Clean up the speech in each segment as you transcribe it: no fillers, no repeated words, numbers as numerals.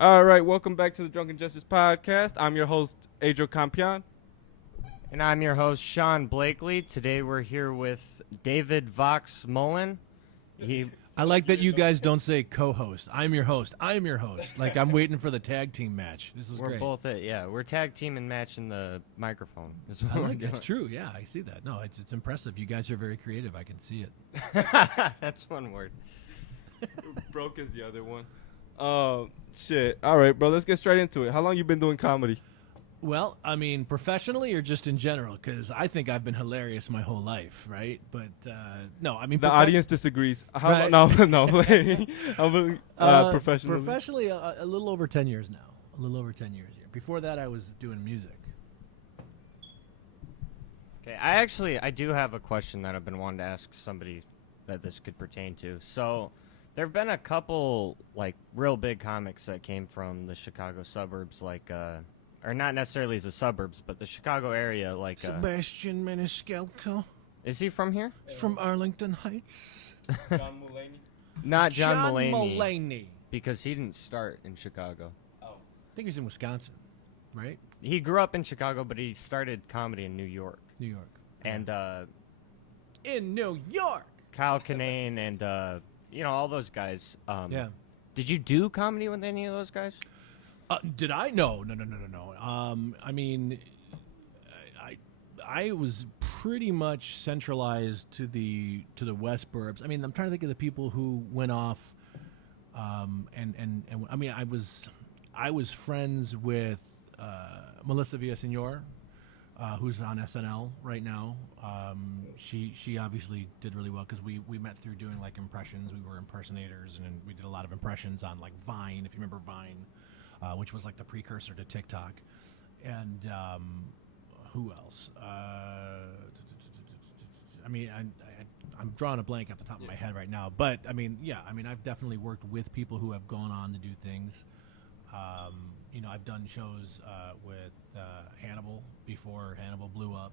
All right, welcome back to the Drunken Jesters podcast. I'm your host, Adriel Campion. And I'm your host, Sean Blakely. Today we're here with David VoX Mullens. I like that you guys don't say co-host. I'm your host. I'm your host. Like I'm waiting for the tag team match. This is We're great. both it. Yeah, we're tag team and matching the microphone. Is what I we're like doing. It's true. Yeah, I see that. No, it's impressive. You guys are very creative. I can see it. That's one word. Broke is the other one. Shit. All right, bro, let's get straight into it. How long you been doing comedy? Well, I mean, professionally or just in general? Because I think I've been hilarious my whole life, right? But no, I mean The audience disagrees. How Right. No. How about professionally? Professionally, a little over 10 years now. A little over 10 years. Yeah. Before that, I was doing music. Okay, I do have a question that I've been wanting to ask somebody that this could pertain to. So, there have been a couple like real big comics that came from the Chicago suburbs, like or not necessarily as the suburbs, but the Chicago area. Like, Sebastian Maniscalco. is he from here? From Arlington Heights. John Mulaney. Not John Mulaney, Mulaney. because he didn't start in Chicago. Oh. I think he's in Wisconsin, right? He grew up in Chicago, but he started comedy in New York. New York. And In New York. Kyle Kinane and all those guys. Yeah. Did you do comedy with any of those guys? Did I? No. I mean, I was pretty much centralized to the West Burbs. I mean, I'm trying to think of the people who went off, and I mean, I was friends with Melissa Villaseñor, who's on SNL right now. She obviously did really well because we met through doing like impressions. We were impersonators, and we did a lot of impressions on like Vine, if you remember Vine. Which was like the precursor to TikTok. And who else? I mean, I'm drawing a blank off the top of my head right now. But, I mean, yeah, I've definitely worked with people who have gone on to do things. I've done shows with Hannibal before Hannibal blew up.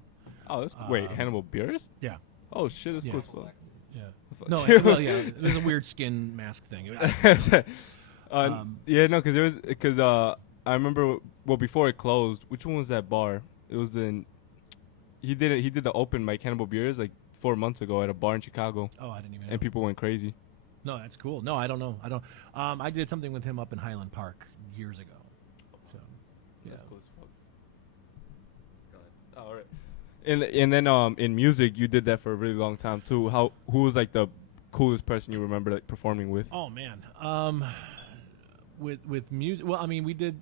Oh, that's wait, Hannibal Buress? Yeah. Oh shit, that's Yeah. cool as fuck. Yeah. Fuck No, you. well, yeah, it was a weird skin mask thing. Yeah, no, because I remember before it closed. Which one was that bar? It was in. He did the open mic Hannibal Buress like 4 months ago at a bar in Chicago, Oh, I didn't even know. and people went crazy. No, that's cool. No, I don't know. I did something with him up in Highland Park years ago. So, yeah. That's cool as fuck. Go ahead. Oh, all right. And then in music you did that for a really long time too. Who was like the coolest person you remember like performing with? Oh man. With music. Well, I mean, we did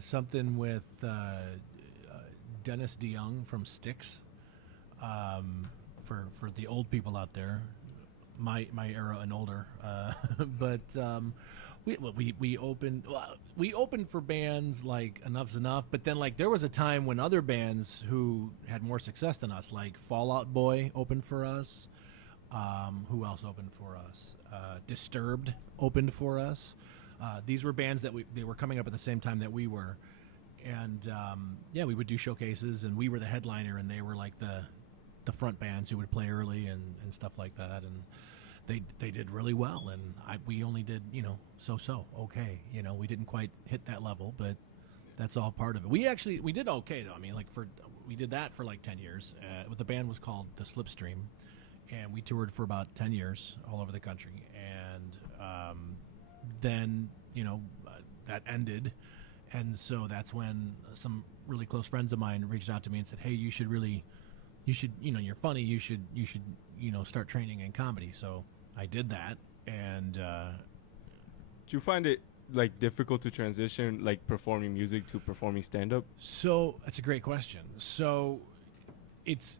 something with Dennis DeYoung from Styx. For the old people out there, my era and older. But we opened for bands like Enough's Enough, but then like there was a time when other bands who had more success than us, like Fall Out Boy, opened for us. Who else opened for us? Disturbed opened for us. These were bands that they were coming up at the same time that we were, and we would do showcases, and we were the headliner, and they were like the front bands who would play early and stuff like that, and they did really well, and we only did so okay, we didn't quite hit that level, but that's all part of it. We did okay though. I mean, like we did that for like 10 years. The band was called The Slipstream, and we toured for about 10 years all over the country, and then that ended, and so that's when some really close friends of mine reached out to me and said, hey, you should you're funny, you should start training in comedy. So I did that, and Do you find it like difficult to transition like performing music to performing stand up? so that's a great question. So it's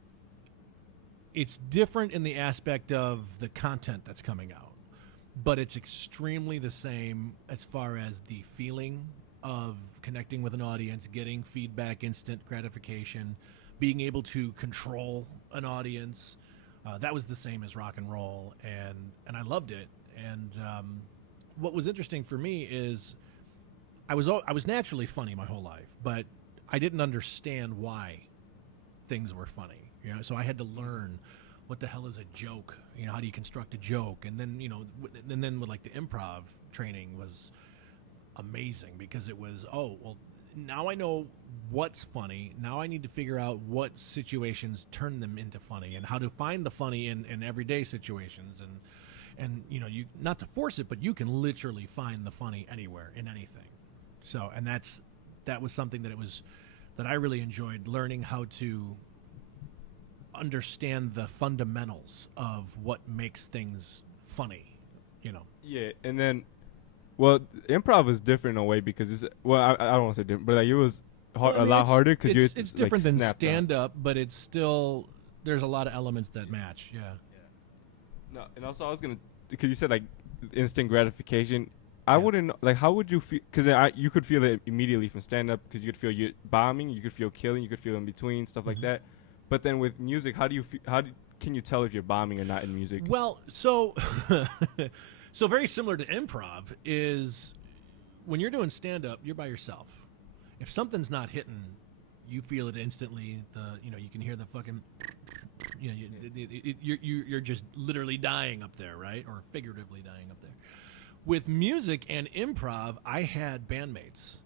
different in the aspect of the content that's coming out, but it's extremely the same as far as the feeling of connecting with an audience, getting feedback, instant gratification, being able to control an audience. That was the same as rock and roll, and I loved it. And what was interesting for me is I was naturally funny my whole life, but I didn't understand why things were funny. So I had to learn what the hell is a joke. How do you construct a joke? And then and then with like the improv training was amazing because it was, oh, well, now I know what's funny. Now I need to figure out what situations turn them into funny and how to find the funny in everyday situations. And you know, you not to force it, but you can literally find the funny anywhere in anything. So, and that was something that I really enjoyed, learning how to understand the fundamentals of what makes things funny, you know. Yeah, and then, well, improv is different in a way because it's, well, I don't want to say different, but like it was hard, Well, I mean, a lot harder because you're it's different like, than snapped on. stand up, but it's still, there's a lot of elements that match. Yeah. No, and also I was gonna, because you said like instant gratification. I wouldn't, like, how would you feel? Because you could feel it immediately from stand up because you could feel you bombing, you could feel killing, you could feel in between, stuff like that. But then with music, how do you can you tell if you're bombing or not in music? Well, so so very similar to improv is when you're doing stand up, you're by yourself. If something's not hitting, you feel it instantly. You can hear the fucking, you're just literally dying up there, right? Or figuratively dying up there. With music and improv, I had bandmates.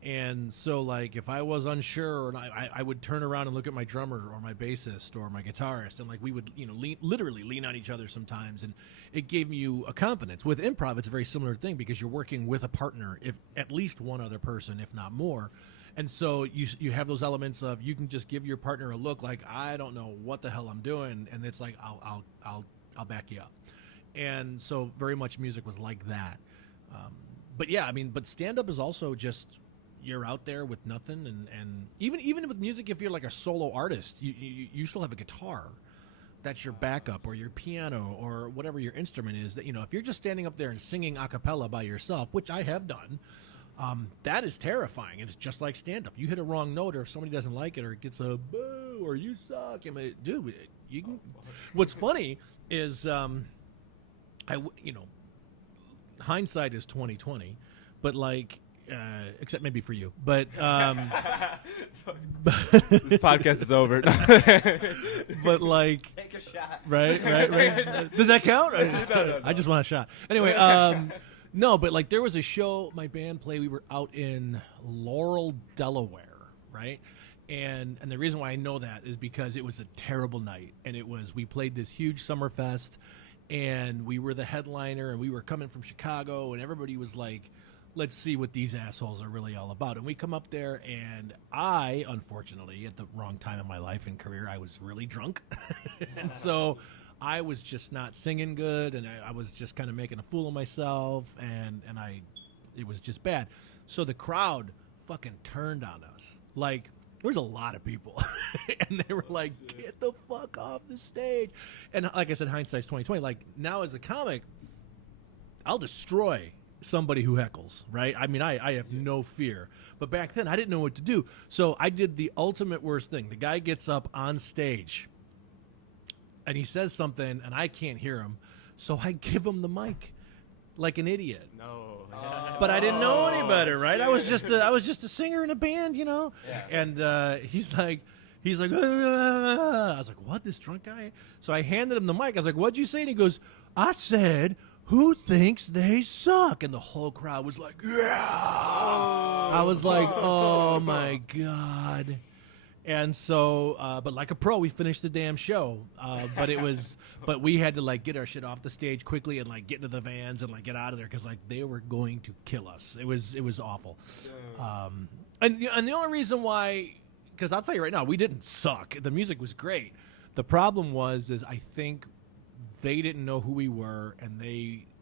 And so, like, if I was unsure, and I would turn around and look at my drummer or my bassist or my guitarist, and, like, we would, literally lean on each other sometimes, and it gave you a confidence. With improv, it's a very similar thing because you're working with a partner, if at least one other person, if not more. And so you have those elements of you can just give your partner a look like, I don't know what the hell I'm doing, and it's like, I'll back you up. And so very much music was like that. But yeah, I mean, but stand-up is also just, you're out there with nothing. And even with music, if you're like a solo artist, you still have a guitar. That's your backup, or your piano, or whatever your instrument is. That, if you're just standing up there and singing a cappella by yourself, which I have done, that is terrifying. It's just like stand-up. You hit a wrong note, or if somebody doesn't like it, or it gets a boo, or you suck. I mean, dude, you can. What's funny is, hindsight is 20/20, but like, except maybe for you, but This podcast is over. but like, Take a shot. right. Does that count? No. I just want a shot. Anyway, no, but like there was a show my band played. We were out in Laurel, Delaware, right? And the reason why I know that is because it was a terrible night, and we played this huge summer fest. And we were the headliner, and we were coming from Chicago, and everybody was like, let's see what these assholes are really all about. And we come up there, and I, unfortunately, at the wrong time in my life and career, I was really drunk. And so I was just not singing good, and I was just kind of making a fool of myself, and it was just bad. So the crowd fucking turned on us. Like, there was a lot of people, and they were like, get the fuck off the stage. And like I said, hindsight's 20/20. Like, now as a comic, I'll destroy somebody who heckles, right? I mean, I have no fear. But back then, I didn't know what to do. So I did the ultimate worst thing. The guy gets up on stage, and he says something, and I can't hear him. So I give him the mic like an idiot. No. But I didn't know any better, right? I was just a singer in a band, Yeah. And he's like, I was like, what, this drunk guy? So I handed him the mic. I was like, what'd you say? And he goes, I said, who thinks they suck? And the whole crowd was like, yeah. I was like, oh my God. And so, but like a pro, we finished the damn show. But we had to like get our shit off the stage quickly and like get into the vans and like get out of there because like they were going to kill us. It was awful. And the only reason why, because I'll tell you right now, we didn't suck. The music was great. The problem is I think they didn't know who we were, and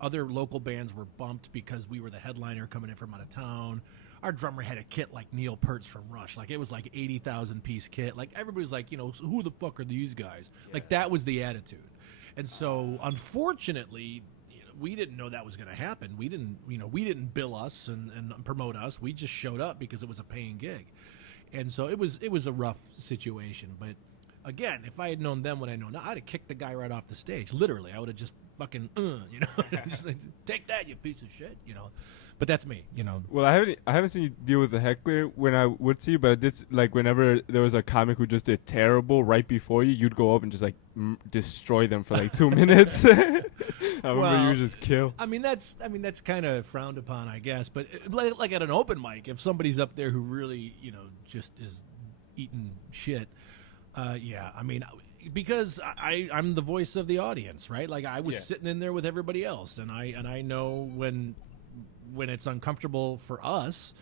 other local bands were bumped because we were the headliner coming in from out of town. Our drummer had a kit like Neil Peart's from Rush. Like, it was like 80,000 piece kit. Like, everybody's like, who the fuck are these guys? Yeah. Like, that was the attitude. And so, unfortunately, we didn't know that was going to happen. We didn't bill us and promote us. We just showed up because it was a paying gig. And so it was a rough situation. But again, if I had known then what I know now, I'd have kicked the guy right off the stage. Literally, I would have just fucking, you know, just like, take that, you piece of shit, you know. But that's me, you know. Well, I haven't seen you deal with the heckler when I would see, but I did like whenever there was a comic who just did terrible right before you, you'd go up and just like destroy them for like 2 minutes. I remember you would just kill. I mean that's kind of frowned upon, I guess. But like at an open mic, if somebody's up there who really, you know, just is eating shit, yeah. I mean, because I'm the voice of the audience, right? Like I was sitting in there with everybody else, and I know when it's uncomfortable for us,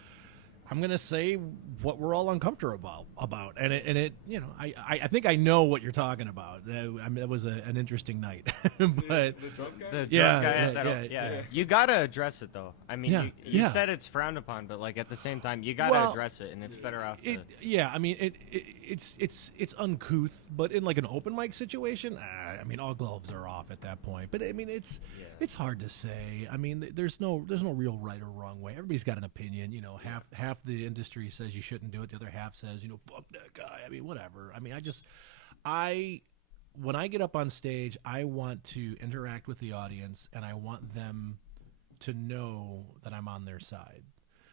I'm gonna say what we're all uncomfortable about, and it you know, I think I know what you're talking about. I mean, that was an interesting night, but The drunk guy? The drunk Yeah, guy. yeah. You gotta address it though. I mean, Yeah, you yeah. said it's frowned upon, but like at the same time, you gotta address it, and it's better off. Yeah, I mean, it's uncouth, but in like an open mic situation, I mean, all gloves are off at that point. But I mean, it's hard to say. I mean, there's no real right or wrong way. Everybody's got an opinion. You know, half the industry says you shouldn't do it. The other half says, you know, fuck that guy. I mean, whatever. I mean, when I get up on stage, I want to interact with the audience, and I want them to know that I'm on their side.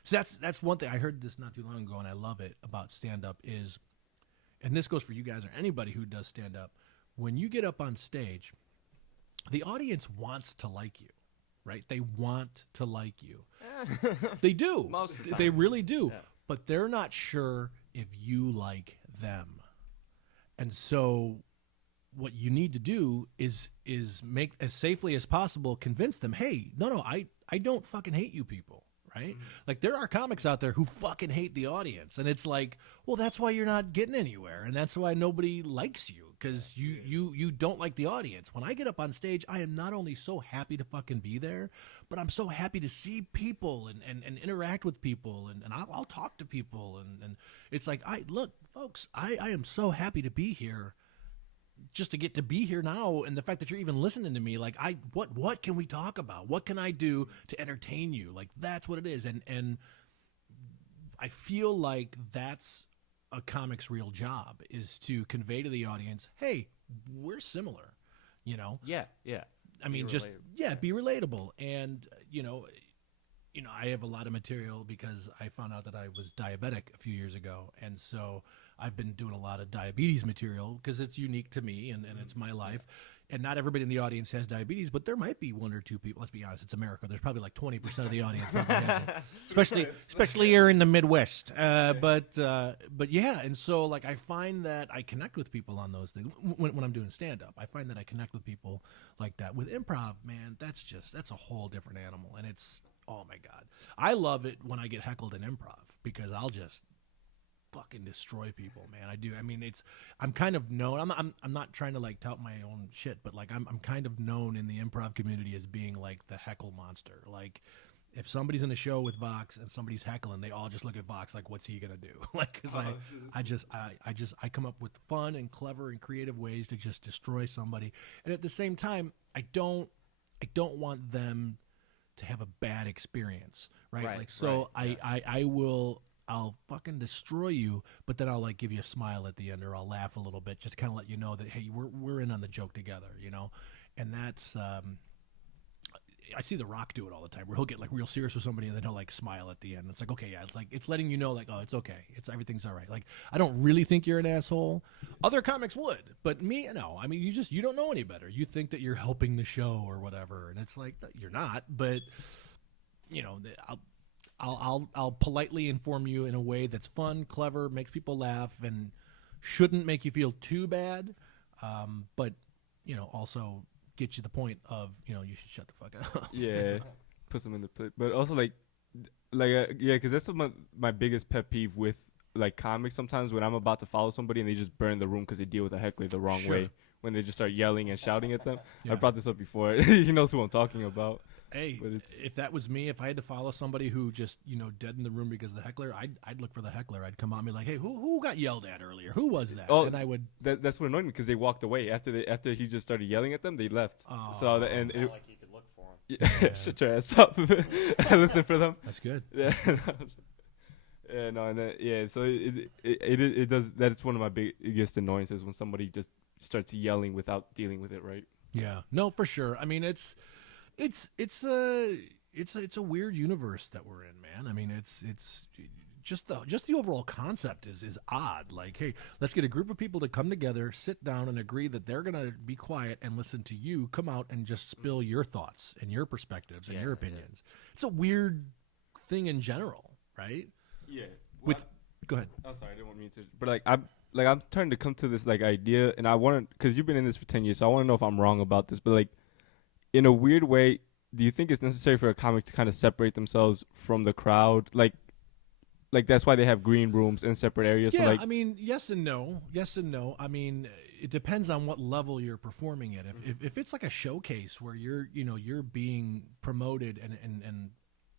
So that's one thing. I heard this not too long ago, and I love it about stand-up is, and this goes for you guys or anybody who does stand-up, when you get up on stage, the audience wants to like you, right? They want to like you. They do. Most of the time. They really do. Yeah. But they're not sure if you like them. And so what you need to do is make as safely as possible, convince them, hey, no, I don't fucking hate you people, right? Like there are comics out there who fucking hate the audience, and it's like, well, that's why you're not getting anywhere, and that's why nobody likes you, because you don't like the audience. When I get up on stage, I am not only so happy to fucking be there, but I'm so happy to see people and interact with people, and I'll talk to people, and it's like, look, folks, I am so happy to be here, just to get to be here now, and the fact that you're even listening to me, like what can we talk about? What can I do to entertain you? Like that's what it is, and I feel like that's a comic's real job, is to convey to the audience, hey, we're similar, you know? Yeah. I mean, just be relatable, and you know, I have a lot of material because I found out that I was diabetic a few years ago, and so I've been doing a lot of diabetes material because it's unique to me and it's my life. And not everybody in the audience has diabetes, but there might be one or two people. Let's be honest, it's America. There's probably like 20% of the audience probably has it, especially here in the Midwest. But yeah, and so like I find that I connect with people on those things when I'm doing stand up. I find that I connect with people like that. With improv, man, that's a whole different animal, and it's, oh my God, I love it when I get heckled in improv because I'll just fucking destroy people, man. I do. I mean, I'm kind of known. I'm not trying to like tout my own shit, but like I'm kind of known in the improv community as being like the heckle monster. Like if somebody's in a show with VoX and somebody's heckling, they all just look at VoX like, what's he gonna do? Like, cause I come up with fun and clever and creative ways to just destroy somebody, and at the same time, I don't want them to have a bad experience, right? Like, so right. I'll fucking destroy you, but then I'll like give you a smile at the end, or I'll laugh a little bit, just kind of let you know that, hey, we're in on the joke together, you know. And that's I see The Rock do it all the time, where he'll get like real serious with somebody and then he'll like smile at the end. It's like, okay, yeah, it's letting you know like, oh, it's okay, everything's all right. Like I don't really think you're an asshole. Other comics would, but me, no. I mean, you don't know any better. You think that you're helping the show or whatever, and it's like you're not. But you know, I'll politely inform you in a way that's fun, clever, makes people laugh, and shouldn't make you feel too bad, but you know, also get you the point of, you know, you should shut the fuck up. Yeah, puts them in the place. But also yeah, because that's my biggest pet peeve with like comics. Sometimes when I'm about to follow somebody and they just burn the room because they deal with a heckler the wrong way, when they just start yelling and shouting at them. Yeah. I brought this up before. He knows who I'm talking about. Hey, if that was me, if I had to follow somebody who just, you know, dead in the room because of the heckler, I'd look for the heckler. I'd come on and be like, hey, who got yelled at earlier? Who was that? Oh, and I would. That's what annoyed me, because they walked away after he just started yelling at them. They left. Oh. So Not like you could look for him. Yeah. Shut your ass up and listen for them. That's good. Yeah. Yeah, no, and so it does. That's one of my biggest annoyances, when somebody just starts yelling without dealing with it right. Yeah, no, for sure. I mean, it's a weird universe that we're in, man. I mean, it's just the overall concept is odd. Like, hey, let's get a group of people to come together, sit down, and agree that they're gonna be quiet and listen to you come out and just spill your thoughts and your perspectives and your opinions. It's a weird thing in general, right? Yeah. Go ahead. I'm sorry, I didn't want me to. But I'm trying to come to this like idea, and I want to, because you've been in this for 10 years, so I want to know if I'm wrong about this. But like, in a weird way, do you think it's necessary for a comic to kind of separate themselves from the crowd? Like that's why they have green rooms in separate areas. Yeah, So like, I mean, yes and no. Yes and no. I mean, it depends on what level you're performing at. If it's like a showcase where you're being promoted and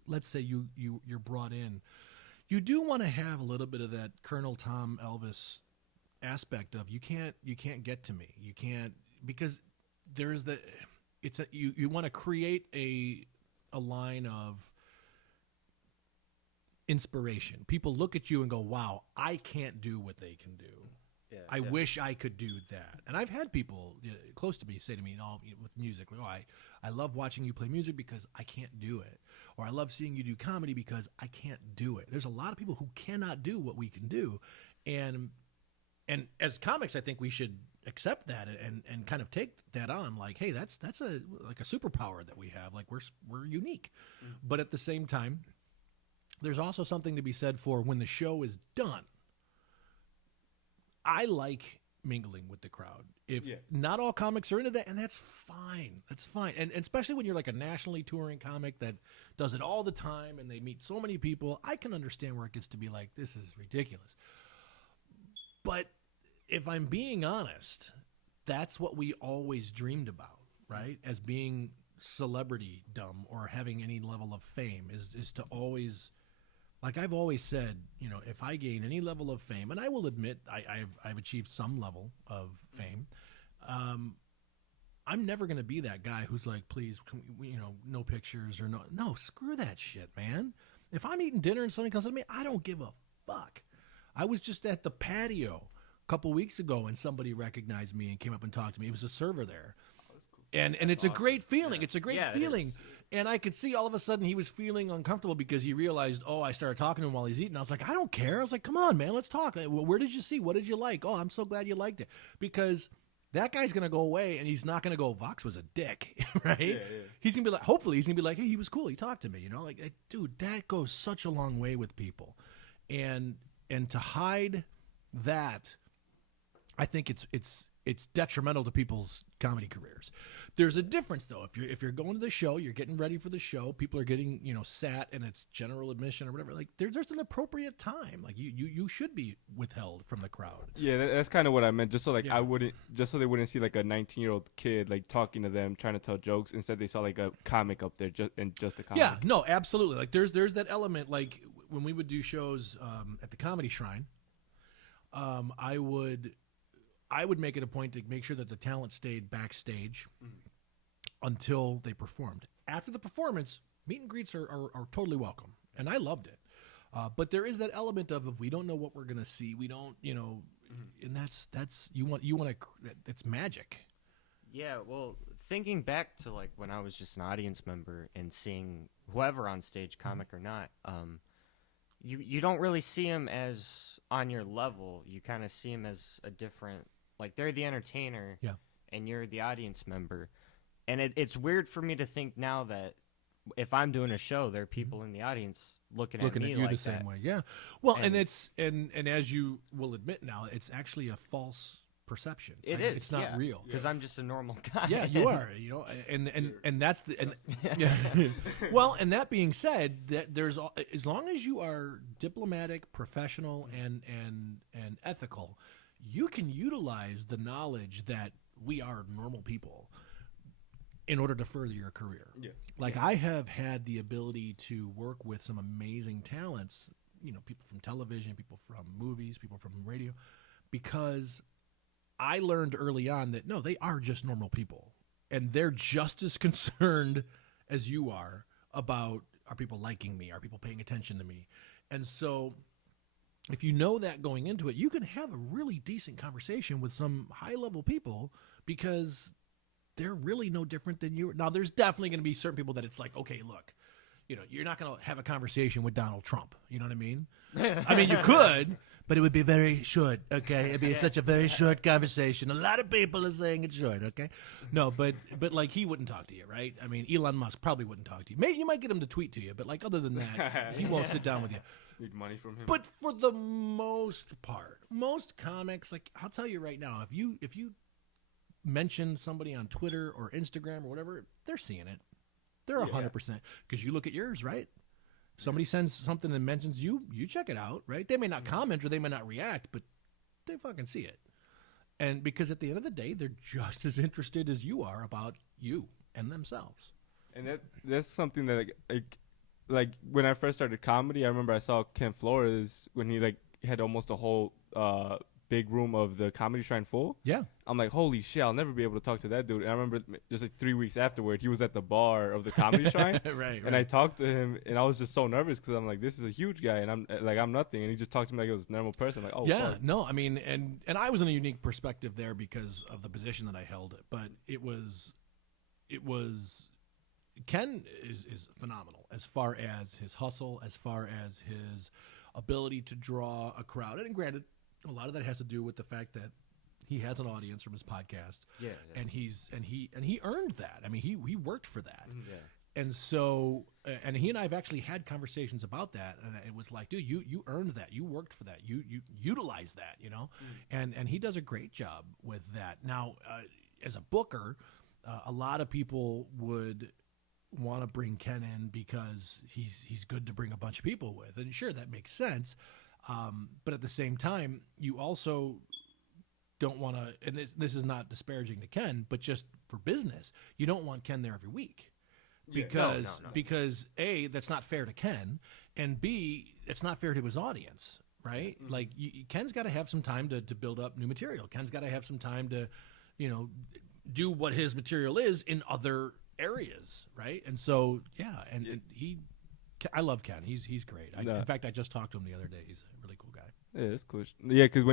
let's say you're brought in, you do want to have a little bit of that Colonel Tom Elvis aspect of you can't get to me. You can't, because there's you want to create a line of inspiration. People look at you and go, wow, I can't do what they can do. Yeah, I wish I could do that. And I've had people close to me say to me, with music, like, I love watching you play music because I can't do it. Or I love seeing you do comedy because I can't do it. There's a lot of people who cannot do what we can do. And as comics, I think we should accept that and kind of take that on. Like, hey, that's a superpower that we have. Like, we're unique. Mm-hmm. But at the same time, there's also something to be said for when the show is done. I like mingling with the crowd. If not all comics are into that, and that's fine. That's fine. And especially when you're like a nationally touring comic that does it all the time and they meet so many people, I can understand where it gets to be like, this is ridiculous. But if I'm being honest, that's what we always dreamed about, right? As being celebrity dumb or having any level of fame is to always... Like I've always said, if I gain any level of fame, and I will admit I've achieved some level of fame, I'm never going to be that guy who's like, please, no pictures or no, screw that shit, man. If I'm eating dinner and somebody comes to me, I don't give a fuck. I was just at the patio a couple weeks ago and somebody recognized me and came up and talked to me. It was a server there. And it's awesome. A great feeling. Yeah. It's a great feeling. And I could see all of a sudden he was feeling uncomfortable because he realized, I started talking to him while he's eating. I was like, I don't care. I was like, come on, man, let's talk. Where did you see? What did you like? Oh, I'm so glad you liked it. Because that guy's going to go away and he's not going to go, Vox was a dick, right? Yeah. He's going to be like, hopefully he's going to be like, hey, he was cool. He talked to me, like, dude, that goes such a long way with people. And to hide that, I think it's detrimental to people's comedy careers. There's a difference though. If you're going to the show, you're getting ready for the show, people are getting, sat and it's general admission or whatever. Like there's an appropriate time. Like you should be withheld from the crowd. Yeah, that's kind of what I meant. Just so just so they wouldn't see like a 19-year-old kid like talking to them, trying to tell jokes. Instead, they saw like a comic up there just a comic. Yeah, no, absolutely. Like there's that element. Like when we would do shows at the Comedy Shrine, I would make it a point to make sure that the talent stayed backstage until they performed. After the performance, meet and greets are totally welcome, and I loved it. But there is that element of if we don't know what we're gonna see, we don't, and that's you want to. It's magic. Yeah, well, thinking back to like when I was just an audience member and seeing whoever on stage, comic or not, you don't really see them as on your level. You kind of see them as a different. Like, they're the entertainer, and you're the audience member. And it's weird for me to think now that if I'm doing a show, there are people in the audience looking at me you like the same that. way. Yeah. Well, and it's and as you will admit now, it's actually a false perception. It is. It's not real. Because I'm just a normal guy. Yeah, you are. And that's the well, and that being said, that there's as long as you are diplomatic, professional, and ethical, you can utilize the knowledge that we are normal people in order to further your career. I have had the ability to work with some amazing talents, people from television, people from movies, people from radio, because I learned early on that, no, they are just normal people. And they're just as concerned as you are about, are people liking me? Are people paying attention to me? And so if you know that going into it, you can have a really decent conversation with some high-level people because they're really no different than you. Now, there's definitely going to be certain people that it's like, okay, look, you're not going to have a conversation with Donald Trump. You know what I mean? I mean, you could, but it would be very short, okay? It'd be such a very short conversation. A lot of people are saying it's short, okay? No, but like he wouldn't talk to you, right? I mean, Elon Musk probably wouldn't talk to you. Maybe you might get him to tweet to you, but like other than that, he won't sit down with you. Just need money from him. But for the most part, most comics, like I'll tell you right now, if you mention somebody on Twitter or Instagram or whatever, they're seeing it. They're 100%. Because you look at yours, right? Somebody sends something and mentions you check it out, right? They may not comment or they may not react, but they fucking see it. And because at the end of the day, they're just as interested as you are about you and themselves. And that's something that like when I first started comedy, I remember I saw Ken Flores when he like had almost a whole big room of the Comedy Shrine full. Yeah. I'm like, holy shit, I'll never be able to talk to that dude. And I remember just like 3 weeks afterward, he was at the bar of the Comedy Shrine. Right. And I talked to him, and I was just so nervous because I'm like, this is a huge guy, and I'm nothing. And he just talked to me like it was a normal person. I'm like, oh, yeah, fuck. no, I mean, and I was in a unique perspective there because of the position that I held. But it was Ken is phenomenal as far as his hustle, as far as his ability to draw a crowd. And granted, a lot of that has to do with the fact that he has an audience from his podcast, and he earned that. I mean, he worked for that, and so and he and I have actually had conversations about that, and it was like, dude, you earned that, you worked for that, you utilized that, and he does a great job with that. Now, as a booker, a lot of people would want to bring Ken in because he's good to bring a bunch of people with, and sure, that makes sense. But at the same time, you also don't want to, and this is not disparaging to Ken, but just for business, you don't want Ken there every week because A, that's not fair to Ken, and B, it's not fair to his audience, right? Mm-hmm. Like Ken's got to have some time to build up new material. Ken's got to have some time to, do what his material is in other areas, right? And so, yeah, and I love Ken. He's great. In fact, I just talked to him the other day. He's a really cool guy. Yeah, that's cool. Yeah, because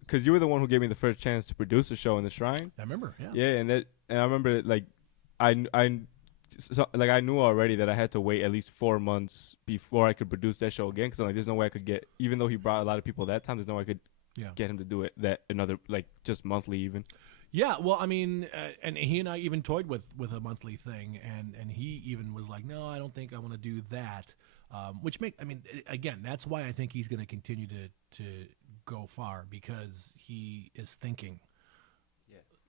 because you were the one who gave me the first chance to produce a show in the Shrine. I remember. Yeah. Yeah, and I remember like I knew already that I had to wait at least 4 months before I could produce that show again. Because like, there's no way I could get, even though he brought a lot of people that time, there's no way I could get him to do it that another like just monthly even. Yeah, well, I mean, and he and I even toyed with a monthly thing, and he even was like, no, I don't think I want to do that. Again, that's why I think he's going to continue to go far, because he is thinking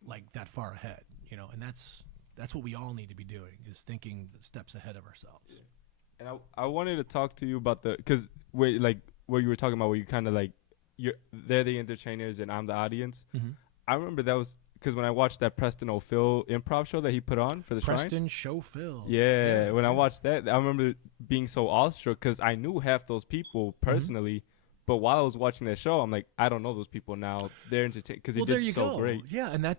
like that far ahead, and that's what we all need to be doing, is thinking steps ahead of ourselves. Yeah. And I wanted to talk to you about because where you were talking about where you kind of like they're the entertainers and I'm the audience. Mm-hmm. I remember that was because when I watched that Preston O'Phil improv show that he put on for the Shrine. Preston Show Phil. Yeah, when I watched that, I remember being so awestruck because I knew half those people personally, but while I was watching that show, I'm like, I don't know those people now. They're entertaining because he did so great. Yeah, and that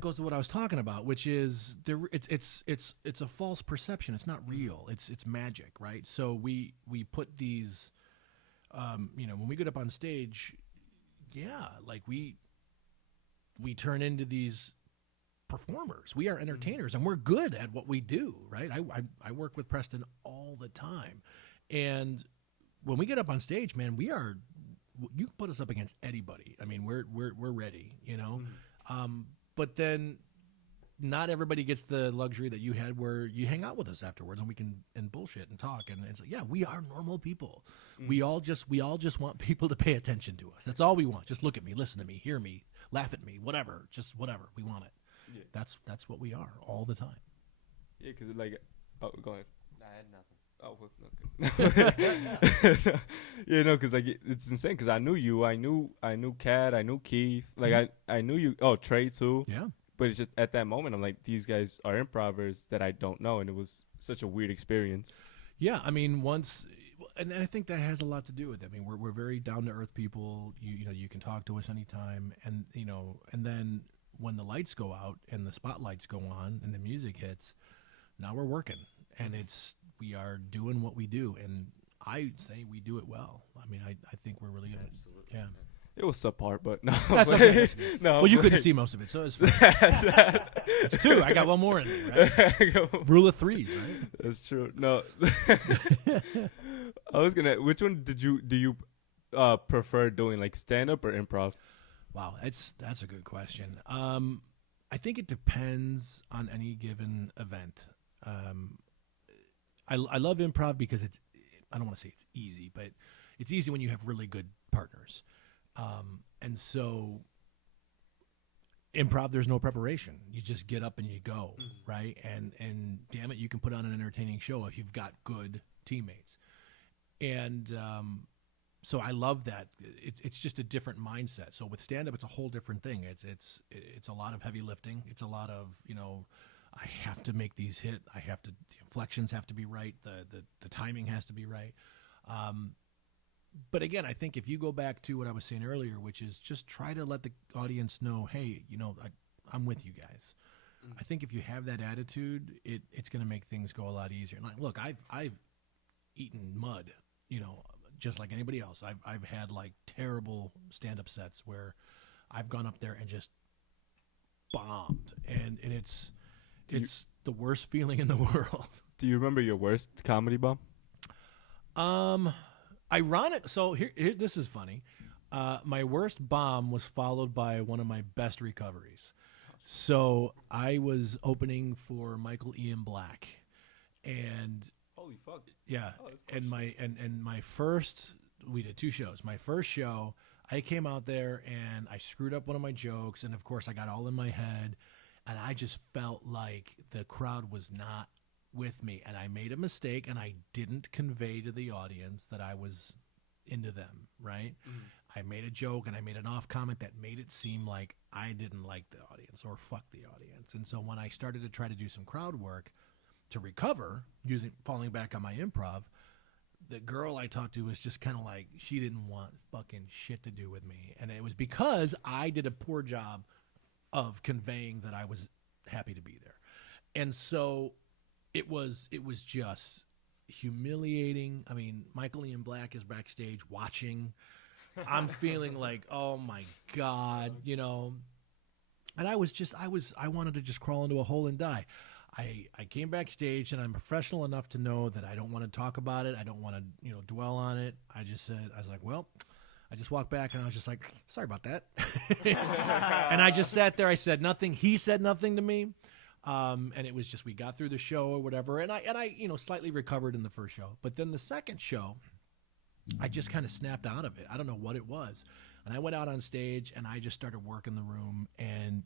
goes to what I was talking about, which is it's a false perception. It's not real. It's magic, right? So we put these, when we get up on stage, like we turn into these performers. We are entertainers, and we're good at what we do, right? I work with Preston all the time, and when we get up on stage, man, you can put us up against anybody. I mean, we're ready, but then not everybody gets the luxury that you had, where you hang out with us afterwards and we can bullshit and talk, and it's like, we are normal people. We all just want people to pay attention to us. That's all we want. Just look at me, listen to me, hear me, laugh at me, whatever, just whatever. We want it. Yeah. That's what we are all the time. Yeah, because go ahead. I had nothing. Oh, nothing. Because like it's insane. Because I knew you, I knew Kat, I knew Keith, like I knew you. Oh, Trey too. Yeah. But it's just at that moment, I'm like, these guys are improvers that I don't know, and it was such a weird experience. Yeah, I mean, and I think that has a lot to do with it. I mean, we're very down to earth people. You can talk to us anytime, and and then when the lights go out and the spotlights go on and the music hits, now we're working, and we are doing what we do, and I say we do it well. I mean, I think we're really good. Absolutely. Yeah. It was subpar, but no. That's okay. No. Well, you couldn't see most of it, so it's fine. It's 2. I got one more in there, right? Rule of 3s, right? That's true. No. I was gonna. Which one do you prefer doing, like stand up or improv? Wow, that's a good question. I think it depends on any given event. I love improv because I don't want to say it's easy, but it's easy when you have really good partners. And so improv, there's no preparation. You just get up and you go, right? And damn it, you can put on an entertaining show if you've got good teammates. And so I love that. It's just a different mindset. So with stand-up, it's a whole different thing. It's a lot of heavy lifting. It's a lot of, I have to make these hit. The inflections have to be right. The timing has to be right. But again, I think if you go back to what I was saying earlier, which is just try to let the audience know, hey, I'm with you guys. I think if you have that attitude, it's going to make things go a lot easier. And look, I've eaten mud, just like anybody else. I've had like terrible stand-up sets where I've gone up there and just bombed, and it's the worst feeling in the world. Do you remember your worst comedy bomb? Ironic. So here this is funny. My worst bomb was followed by one of my best recoveries. So I was opening for Michael Ian Black, and holy fuck, yeah, oh, and my first, we did 2 shows. My first show, I came out there and I screwed up one of my jokes, and of course I got all in my head, and I just felt like the crowd was not with me, and I made a mistake, and I didn't convey to the audience that I was into them, right? I made a joke and I made an off comment that made it seem like I didn't like the audience or fuck the audience. And so when I started to try to do some crowd work to recover, falling back on my improv, the girl I talked to was just kind of like, she didn't want fucking shit to do with me. And it was because I did a poor job of conveying that I was happy to be there. And so it was just humiliating. I mean, Michael Ian Black is backstage watching. I'm feeling like, oh my God, and I wanted to just crawl into a hole and die. I came backstage, and I'm professional enough to know that I don't want to talk about it. I don't want to, dwell on it. I just walked back, and I was just like, sorry about that. And I just sat there. I said nothing. He said nothing to me. And it was just, we got through the show or whatever. And I slightly recovered in the first show, but then the second show, I just kind of snapped out of it. I don't know what it was. And I went out on stage and I just started working the room, and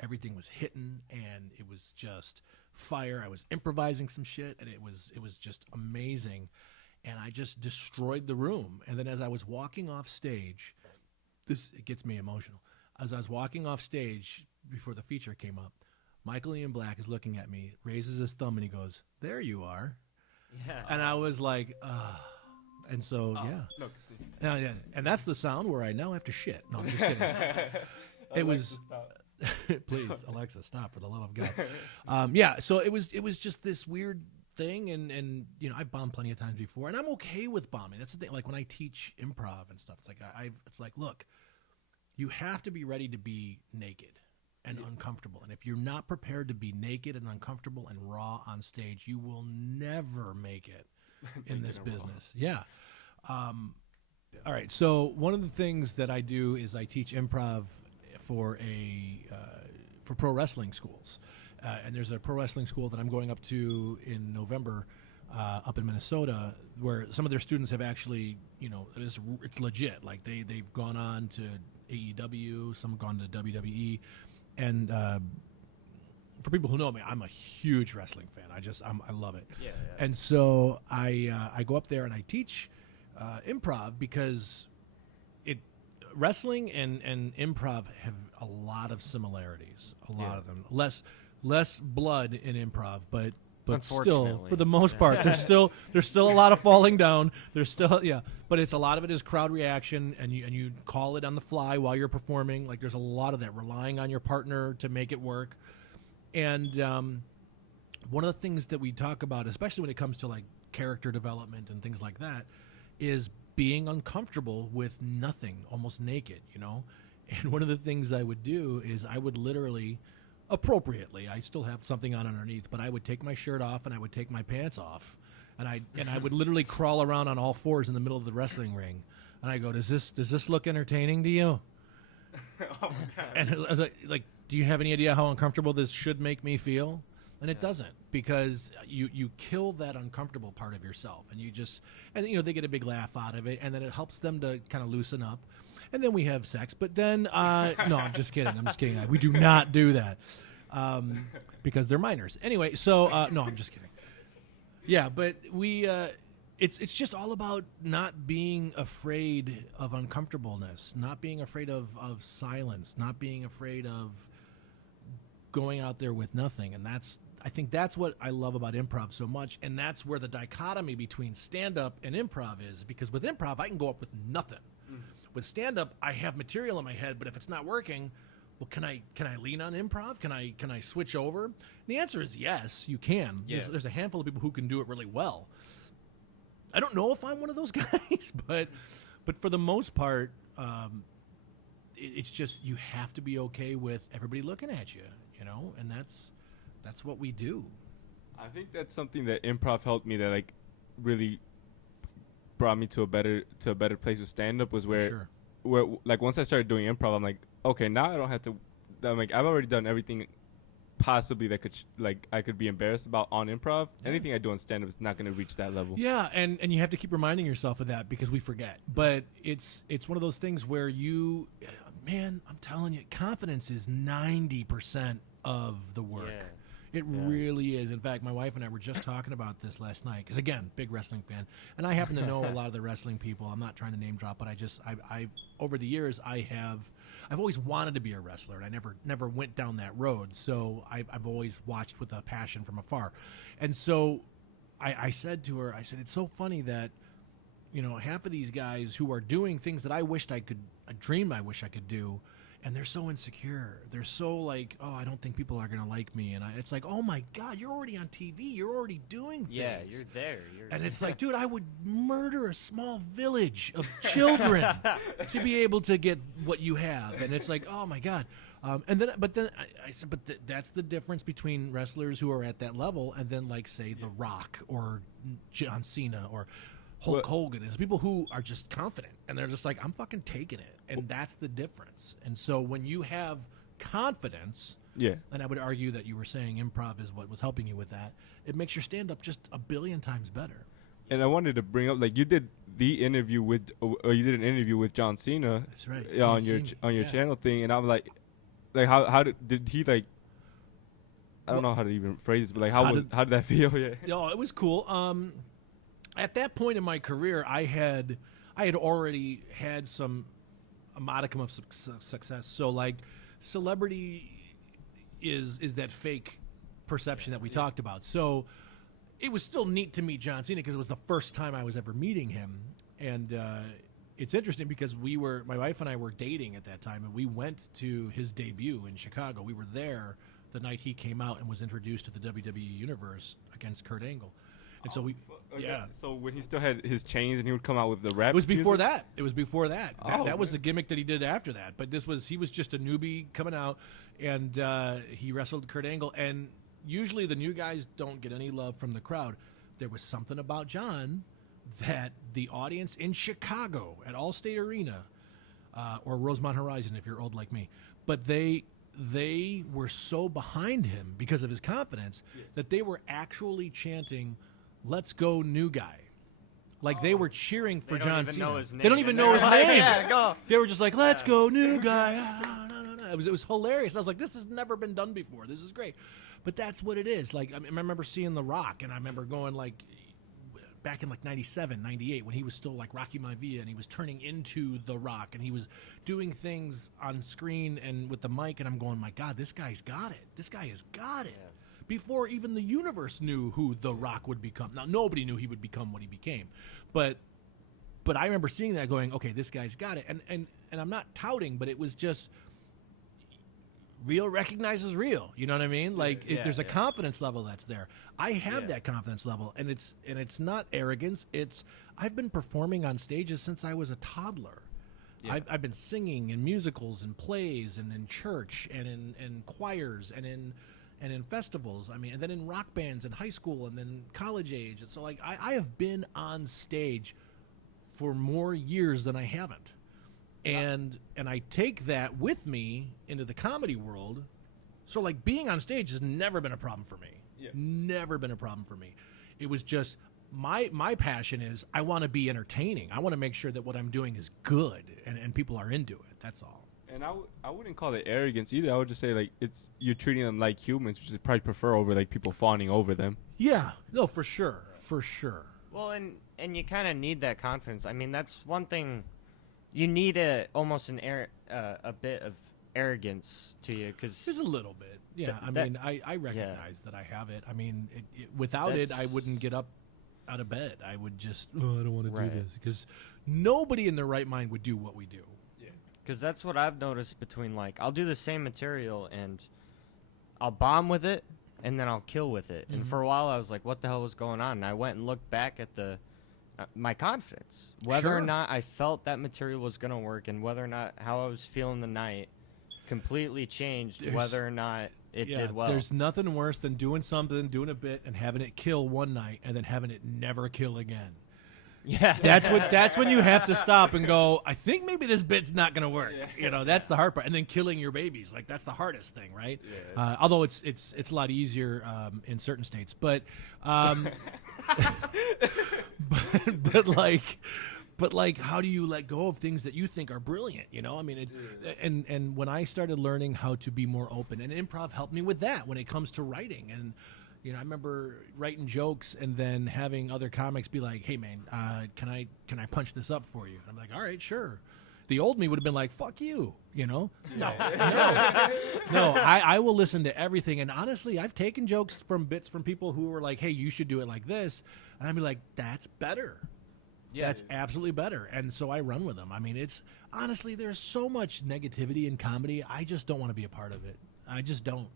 everything was hitting, and it was just fire. I was improvising some shit, and it was just amazing. And I just destroyed the room. And then as I was walking off stage, it gets me emotional. As I was walking off stage before the feature came up, Michael Ian Black is looking at me, raises his thumb, and he goes, "There you are." Yeah. And I was like, ugh. And so, yeah. No, yeah. And that's the sound where I now have to shit. No, I'm just kidding. It was, please, Alexa, stop, for the love of God. Yeah, so it was just this weird thing, and I've bombed plenty of times before, and I'm okay with bombing. That's the thing. Like when I teach improv and stuff, it's like, look, you have to be ready to be naked and uncomfortable. And if you're not prepared to be naked and uncomfortable and raw on stage, you will never make it in this business. Yeah. All right. So one of the things that I do is I teach improv for pro wrestling schools. And there's a pro wrestling school that I'm going up to in November up in Minnesota, where some of their students have actually, it's legit. Like they've gone on to AEW, some have gone to WWE. And for people who know me, I'm a huge wrestling fan. I love it. Yeah. And so I go up there and I teach improv because wrestling and improv have a lot of similarities. A lot of them. Less blood in improv, but still, for the most part, there's still a lot of falling down. There's still but it's a lot of it is crowd reaction, and you call it on the fly while you're performing. Like there's a lot of that, relying on your partner to make it work. And one of the things that we talk about, especially when it comes to like character development and things like that, is being uncomfortable with nothing, almost naked, you know. And one of the things I would do is I would literally, appropriately, I still have something on underneath, but I would take my shirt off and I would take my pants off, and I would literally crawl around on all fours in the middle of the wrestling ring, and I go, does this look entertaining to you? Oh my God. And I was like, do you have any idea how uncomfortable this should make me feel? And it doesn't, because you kill that uncomfortable part of yourself, and you know, they get a big laugh out of it, and then it helps them to kind of loosen up, and then we have sex. But then, no, I'm just kidding. We do not do that because they're minors. Anyway, so no, I'm just kidding. Yeah, but it's just all about not being afraid of uncomfortableness, not being afraid of silence, not being afraid of going out there with nothing. And I think that's what I love about improv so much, and that's where the dichotomy between stand-up and improv is, because with improv, I can go up with nothing. Mm-hmm. With stand-up, I have material in my head, but if it's not working, well, can I lean on improv? Can I switch over? And the answer is yes, you can. Yeah. There's a handful of people who can do it really well. I don't know if I'm one of those guys, but for the most part, it's just you have to be okay with everybody looking at you, you know, and that's what we do. I think that's something that improv helped me, that like really brought me to a better place with stand up, was where like once I started doing improv, I'm like, okay, now I don't have to. I'm like, I've already done everything possibly that could I could be embarrassed about on improv. Yeah. Anything I do on stand up is not going to reach that level. Yeah, and you have to keep reminding yourself of that, because we forget. But it's one of those things where man, I'm telling you, confidence is 90% of the work. Yeah. It really is. In fact, my wife and I were just talking about this last night, because again, big wrestling fan, and I happen to know a lot of the wrestling people. I'm not trying to name drop, but I over the years I've always wanted to be a wrestler, and I never went down that road. So I've always watched with a passion from afar. And so I said to her, it's so funny that, you know, half of these guys who are doing things that I wish I could do, and they're so insecure. They're so like, oh, I don't think people are going to like me. And it's like, oh my God, you're already on TV. You're already doing things. Yeah, you're there. And it's like, dude, I would murder a small village of children to be able to get what you have. And it's like, oh my God. But then I said, that's the difference between wrestlers who are at that level and then, like, say, The Rock or John Cena or Hulk Hogan, is people who are just confident, and they're just like, I'm fucking taking it. And that's the difference. And so when you have confidence, and I would argue that you were saying improv is what was helping you with that, it makes your stand-up just a billion times better. And I wanted to bring up, like, you did an interview with John Cena. That's right. On your channel thing, and I'm like how did he, like, I don't know how to even phrase it, but like how did that feel? Yeah. No, it was cool. At that point in my career, I had already had a modicum of success. So, like, celebrity is that fake perception that we talked about. So it was still neat to meet John Cena, because it was the first time I was ever meeting him. And it's interesting because my wife and I were dating at that time, and we went to his debut in Chicago. We were there the night he came out and was introduced to the WWE Universe against Kurt Angle. And so So when he still had his chains and he would come out with the rap, it was before that. It was before that. Oh, that was the gimmick that he did after that. But he was just a newbie coming out, and he wrestled Kurt Angle. And usually the new guys don't get any love from the crowd. There was something about John that the audience in Chicago at Allstate Arena, or Rosemont Horizon if you're old like me, but they were so behind him because of his confidence that they were actually chanting, "Let's go, new guy." Like, they were cheering for John Cena. They don't even know his name. Yeah, go. They were just like, "Let's go, new guy." It was hilarious. I was like, this has never been done before. This is great. But that's what it is. Like, I remember seeing The Rock, and I remember going, like, back in, like, 97, 98, when he was still, like, Rocky Maivia, and he was turning into The Rock, and he was doing things on screen and with the mic, and I'm going, my God, this guy's got it. This guy has got it. Yeah. Before even the universe knew who The Rock would become. Now, nobody knew he would become what he became. But I remember seeing that going, okay, this guy's got it. And I'm not touting, but it was just real recognizes real. You know what I mean? Like, there's a confidence level that's there. I have that confidence level, and it's not arrogance. It's I've been performing on stages since I was a toddler. Yeah. I've been singing in musicals and plays and in church and in choirs and in festivals. I mean, and then in rock bands in high school and then college age. And so, like, I have been on stage for more years than I haven't. And I take that with me into the comedy world. So, like, being on stage has never been a problem for me. Yeah. Never been a problem for me. It was just my passion is I want to be entertaining. I want to make sure that what I'm doing is good and people are into it. That's all. And I wouldn't call it arrogance either. I would just say, like, it's you're treating them like humans, which I probably prefer over, like, people fawning over them. Yeah. No, for sure. For sure. Well, and you kind of need that confidence. I mean, that's one thing. You need almost a bit of arrogance to you, because There's a little bit. Yeah. I recognize that I have it. I mean, without it, I wouldn't get up out of bed. I would just, I don't want to do this, because nobody in their right mind would do what we do. Yeah. Because that's what I've noticed between, like, I'll do the same material and I'll bomb with it and then I'll kill with it. And for a while I was like, what the hell was going on? And I went and looked back at my confidence, whether or not I felt that material was going to work, and whether or not how I was feeling the night completely changed whether or not it did well. There's nothing worse than doing something, doing a bit, and having it kill one night and then having it never kill again. Yeah. That's when you have to stop and go, I think maybe this bit's not going to work. Yeah. You know, that's the hard part. And then killing your babies, like, that's the hardest thing, right? Yeah, Although it's a lot easier in certain states. But but like, how do you let go of things that you think are brilliant? You know, I mean, and when I started learning how to be more open, and improv helped me with that when it comes to writing. And you know, I remember writing jokes and then having other comics be like, "Hey, man, can I punch this up for you?" I'm like, "All right, sure." The old me would have been like, "Fuck you," you know? No, I will listen to everything. And honestly, I've taken jokes from bits from people who were like, "Hey, you should do it like this," and I'd be like, "That's better." Yeah, that's absolutely better. And so I run with them. I mean, it's honestly, there's so much negativity in comedy. I just don't want to be a part of it. I just don't.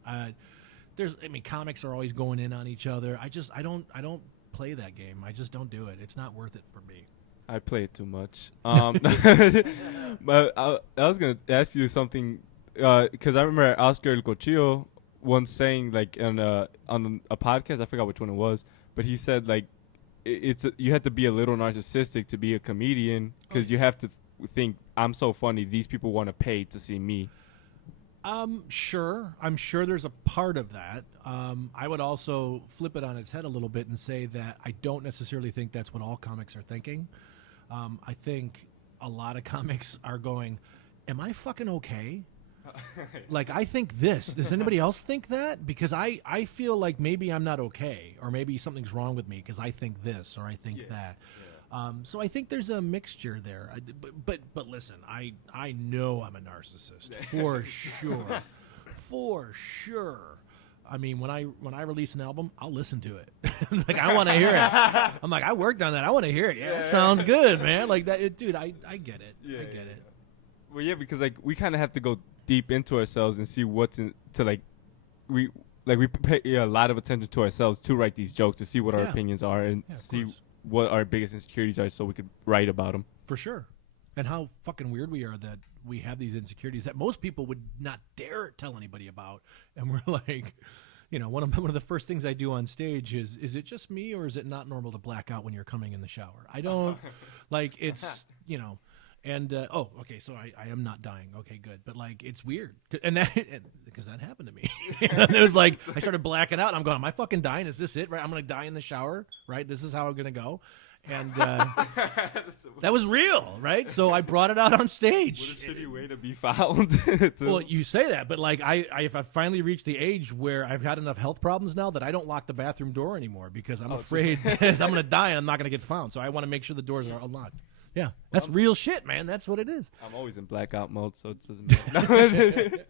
Comics are always going in on each other. I don't play that game. I just don't do it. It's not worth it for me. I play it too much. But I was going to ask you something, because I remember Oscar El Cochillo once saying, like, on a podcast, I forgot which one it was, but he said, like, you have to be a little narcissistic to be a comedian, because you have to think, I'm so funny, these people want to pay to see me. Sure. I'm sure there's a part of that. I would also flip it on its head a little bit and say that I don't necessarily think that's what all comics are thinking. I think a lot of comics are going, am I fucking okay? Like, I think this. Does anybody else think that? Because I feel like maybe I'm not okay, or maybe something's wrong with me because I think this or I think that. Yeah. So I think there's a mixture there. But listen, I know I'm a narcissist for sure, for sure. I mean, when I release an album, I'll listen to it. It's like, I want to hear it. I'm like, I worked on that. I want to hear it. Yeah, that sounds good, man. Like that, dude. I get it. I get it. Well, yeah, because like we kind of have to go deep into ourselves and see what's in to like we pay a lot of attention to ourselves to write these jokes, to see what our opinions are and see what our biggest insecurities are, so we could write about them. For sure. And how fucking weird we are that we have these insecurities that most people would not dare tell anybody about. And we're like, you know, one of the first things I do on stage is it just me, or is it not normal to black out when you're coming in the shower? I don't like, it's, you know, and, okay. So I am not dying. Okay, good. But like, it's weird. And because that happened to me. And it was like, I started blacking out. I'm going, am I fucking dying? Is this it? Right. I'm going to die in the shower. Right. This is how I'm going to go. And that was real, right? So I brought it out on stage. What a shitty way to be found. Well, you say that, but like if I finally reached the age where I've got enough health problems now that I don't lock the bathroom door anymore because I'm afraid that I'm going to die and I'm not going to get found. So I want to make sure the doors are unlocked. Yeah, that's real shit, man. That's what it is. I'm always in blackout mode, so it doesn't matter.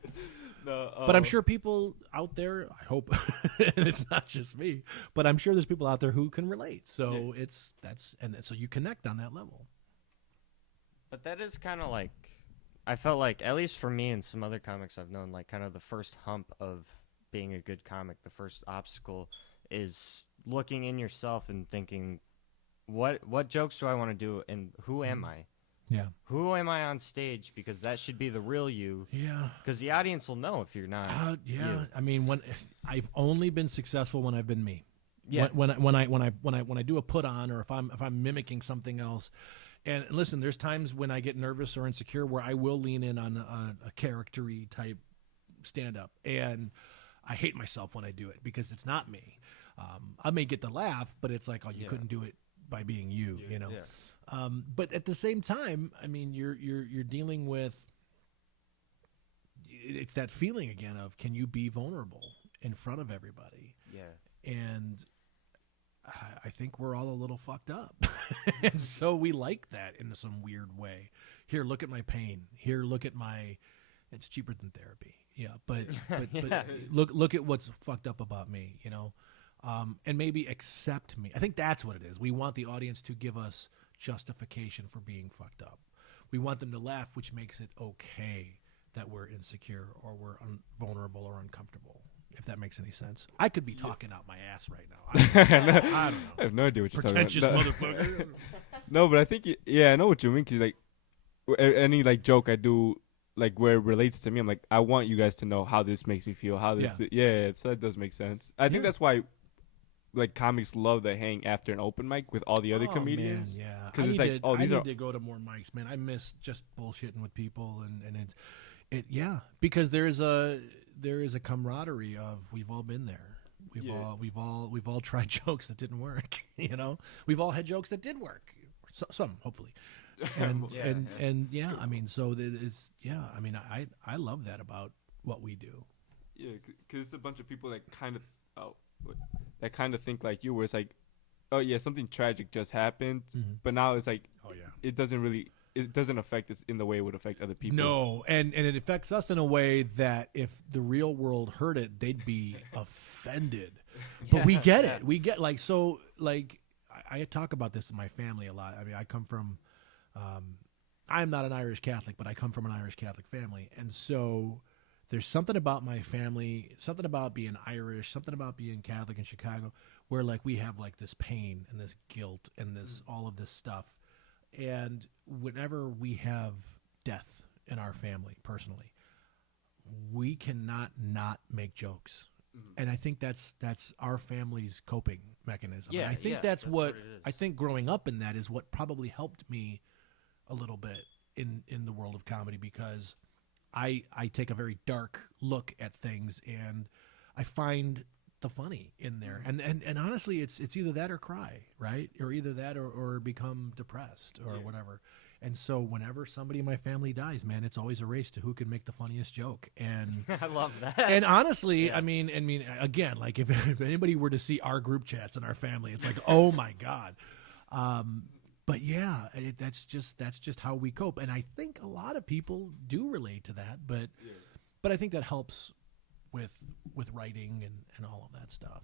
But I'm sure people out there, I hope, and it's not just me, but I'm sure there's people out there who can relate. So so you connect on that level. But that is kind of like, I felt like, at least for me and some other comics I've known, like kind of the first hump of being a good comic, the first obstacle is looking in yourself and thinking what jokes do I want to do, and who am I? Yeah. Who am I on stage? Because that should be the real you. Yeah. Because the audience will know if you're not. Yeah. you. I mean, when I've only been successful when I've been me. Yeah. When I do a put on, or if I'm mimicking something else. And listen, there's times when I get nervous or insecure where I will lean in on a character-y type stand-up, and I hate myself when I do it because it's not me. I may get the laugh, but it's like, oh, you couldn't do it by being you, you know. Yeah. But at the same time, I mean, you're dealing with, it's that feeling again of, can you be vulnerable in front of everybody? Yeah. And I think we're all a little fucked up. And so we like that in some weird way. Here, look at my pain. Here, look at my, it's cheaper than therapy. Yeah. But look at what's fucked up about me, you know? And maybe accept me. I think that's what it is. We want the audience to give us justification for being fucked up. We want them to laugh, which makes it okay that we're insecure or we're vulnerable or uncomfortable. If that makes any sense. I could be talking out my ass right now. I don't know. I have no idea what you're Pretentious talking about. motherfucker. No, but I think I know what you mean. 'Cause like any like joke I do, like where it relates to me, I'm like, I want you guys to know how this makes me feel. How this, so that does make sense. I think that's why, like, comics love to hang after an open mic with all the other comedians. Man, yeah, because it's like, I need to go to more mics, man. I miss just bullshitting with people, and because there is a camaraderie of, we've all been there. We've all tried jokes that didn't work. You know, we've all had jokes that did work. Some hopefully. And I mean, so it's I mean, I love that about what we do. Yeah, because it's a bunch of people that kind of think like you, where it's like, oh yeah, something tragic just happened, but now it's like, it doesn't affect us in the way it would affect other people. No, and it affects us in a way that if the real world heard it, they'd be offended. But we get it. We get I talk about this in my family a lot. I mean, I come from, I'm not an Irish Catholic, but I come from an Irish Catholic family. And so there's something about my family, something about being Irish, something about being Catholic in Chicago, where like we have like this pain and this guilt and this all of this stuff. And whenever we have death in our family personally, we cannot not make jokes. And I think that's our family's coping mechanism. Yeah, and I think that's what it is. I think growing up in that is what probably helped me a little bit in the world of comedy, because I take a very dark look at things and I find the funny in there. And honestly, it's either that or cry, right? Or either that or become depressed or whatever. And so whenever somebody in my family dies, man, it's always a race to who can make the funniest joke. And I love that. And honestly, I mean, again, like if anybody were to see our group chats in our family, it's like, oh my God. But yeah, that's just how we cope. And I think a lot of people do relate to that, but I think that helps with writing and all of that stuff.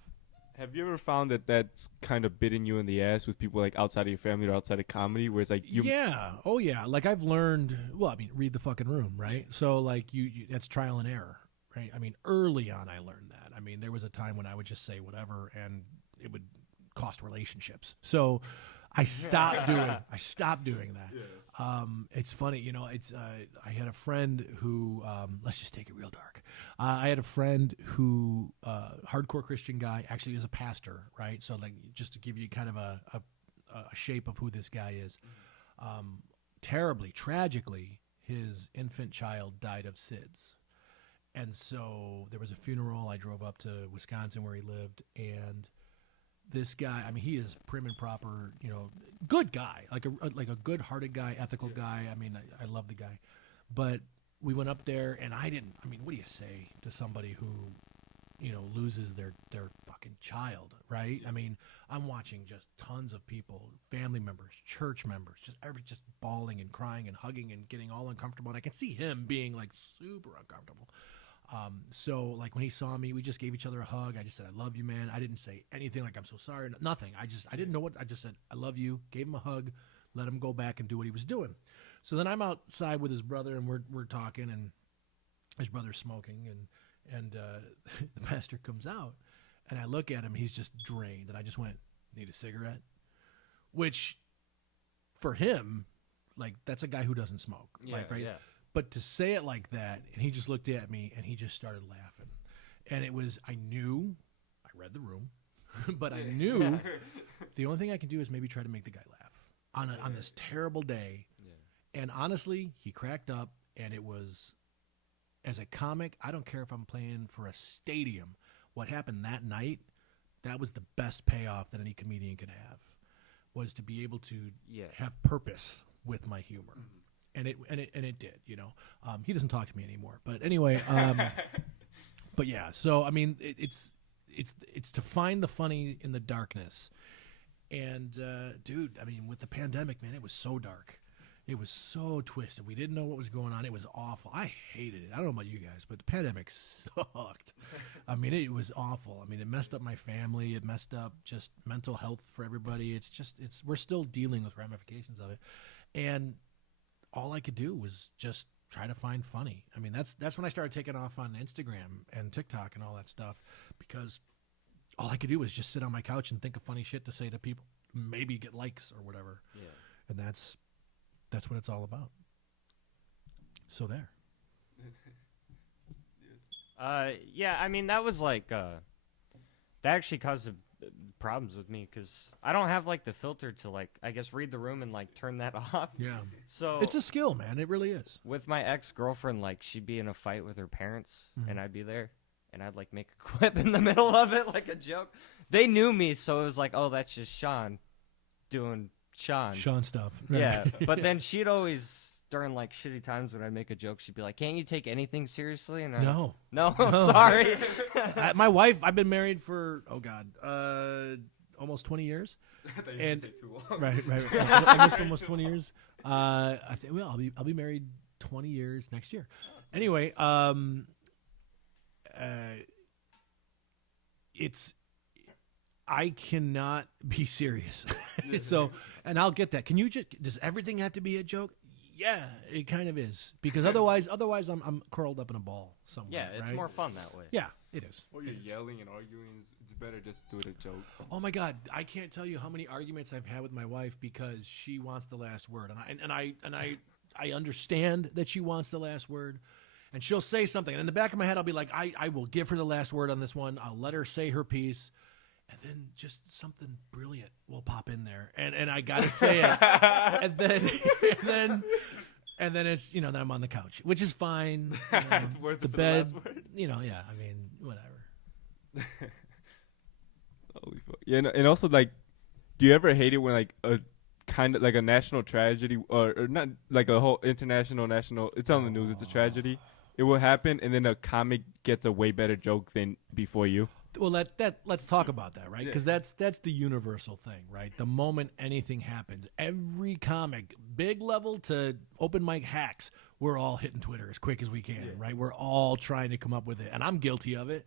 Have you ever found that that's kind of bitten you in the ass with people like outside of your family or outside of comedy, where it's like oh yeah, like I've learned, well, I mean, read the fucking room, right? So like you that's trial and error, right? I mean, early on I learned that. I mean, there was a time when I would just say whatever and it would cost relationships. So I stopped doing that. Yeah. It's funny, you know, I had a friend who, let's just take it real dark. I had a friend who, hardcore Christian guy, actually is a pastor, right? So like, just to give you kind of a shape of who this guy is. Terribly, tragically, his infant child died of SIDS. And so there was a funeral. I drove up to Wisconsin where he lived, and this guy, I mean, he is prim and proper, you know, good guy, like a good-hearted guy, ethical guy. I mean, I love the guy. But we went up there, and I mean, what do you say to somebody who, you know, loses their fucking child, right? I mean, I'm watching just tons of people, family members, church members, just bawling and crying and hugging and getting all uncomfortable. And I can see him being, like, super uncomfortable. So like when he saw me, we just gave each other a hug. I just said, I love you, man. I didn't say anything like I'm so sorry. Nothing. I didn't know what, I just said, I love you, gave him a hug, let him go back and do what he was doing. So then I'm outside with his brother and we're talking, and his brother's smoking, and the pastor comes out and I look at him, he's just drained. And I just went, need a cigarette? which for him, like, that's a guy who doesn't smoke. Yeah, like, right? yeah. But to say it like that, and he just looked at me and he just started laughing. And it was, I knew, I read the room, but I knew the only thing I can do is maybe try to make the guy laugh on this terrible day. Yeah. And honestly, he cracked up, and it was, as a comic, I don't care if I'm playing for a stadium. What happened that night, that was the best payoff that any comedian could have, was to be able to have purpose with my humor. Mm-hmm. And it did, you know. He doesn't talk to me anymore, but anyway. But yeah, so I mean, it's to find the funny in the darkness. And dude, I mean, with the pandemic, man, it was so dark. It was so twisted. We didn't know what was going on. It was awful. I hated it. I don't know about you guys, but the pandemic sucked. I mean, it was awful. I mean, it messed up my family. It messed up just mental health for everybody. We're still dealing with ramifications of it, and all I could do was just try to find funny. I mean, that's when I started taking off on Instagram and TikTok and all that stuff, because all I could do was just sit on my couch and think of funny shit to say to people, maybe get likes or whatever. Yeah. And that's what it's all about. So there. Yeah, I mean, that was like, that actually caused problems with me, because I don't have like the filter to, like, I guess, read the room and like turn that off. Yeah. So it's a skill, man. It really is. With my ex-girlfriend, like, she'd be in a fight with her parents, and I'd be there, and I'd like make a quip in the middle of it, like a joke. They knew me, so it was like, oh, that's just Sean doing Sean stuff. Yeah. But then she'd always, during like shitty times when I'd make a joke, she'd be like, can't you take anything seriously? And No, sorry. My wife, I've been married for almost 20 years. I thought you were gonna say too long. Right. Almost 20 years. I think I'll be married 20 years next year. Anyway, I cannot be serious. So, and I'll get that. Does everything have to be a joke? Yeah, it kind of is, because otherwise I'm curled up in a ball somewhere. Yeah, it's right? more fun that way. Yeah, it is. Or you're yelling and arguing. It's better just do it a joke. Oh my God, I can't tell you how many arguments I've had with my wife because she wants the last word, and I understand that she wants the last word, and she'll say something, and in the back of my head I'll be like, I will give her the last word on this one. I'll let her say her piece. And then just something brilliant will pop in there, and I gotta say it, and then it's, then I'm on the couch, which is fine. It's worth the it for bed, the last word. Yeah. I mean, whatever. Holy fuck. Yeah, and also, like, do you ever hate it when like a kind of like a national tragedy or not, like a whole national? It's on the news. It's a tragedy. It will happen, and then a comic gets a way better joke than before you. Well, let's talk about that, right? Because that's the universal thing, right? The moment anything happens, every comic, big level to open mic hacks, we're all hitting Twitter as quick as we can, right? We're all trying to come up with it, and I'm guilty of it.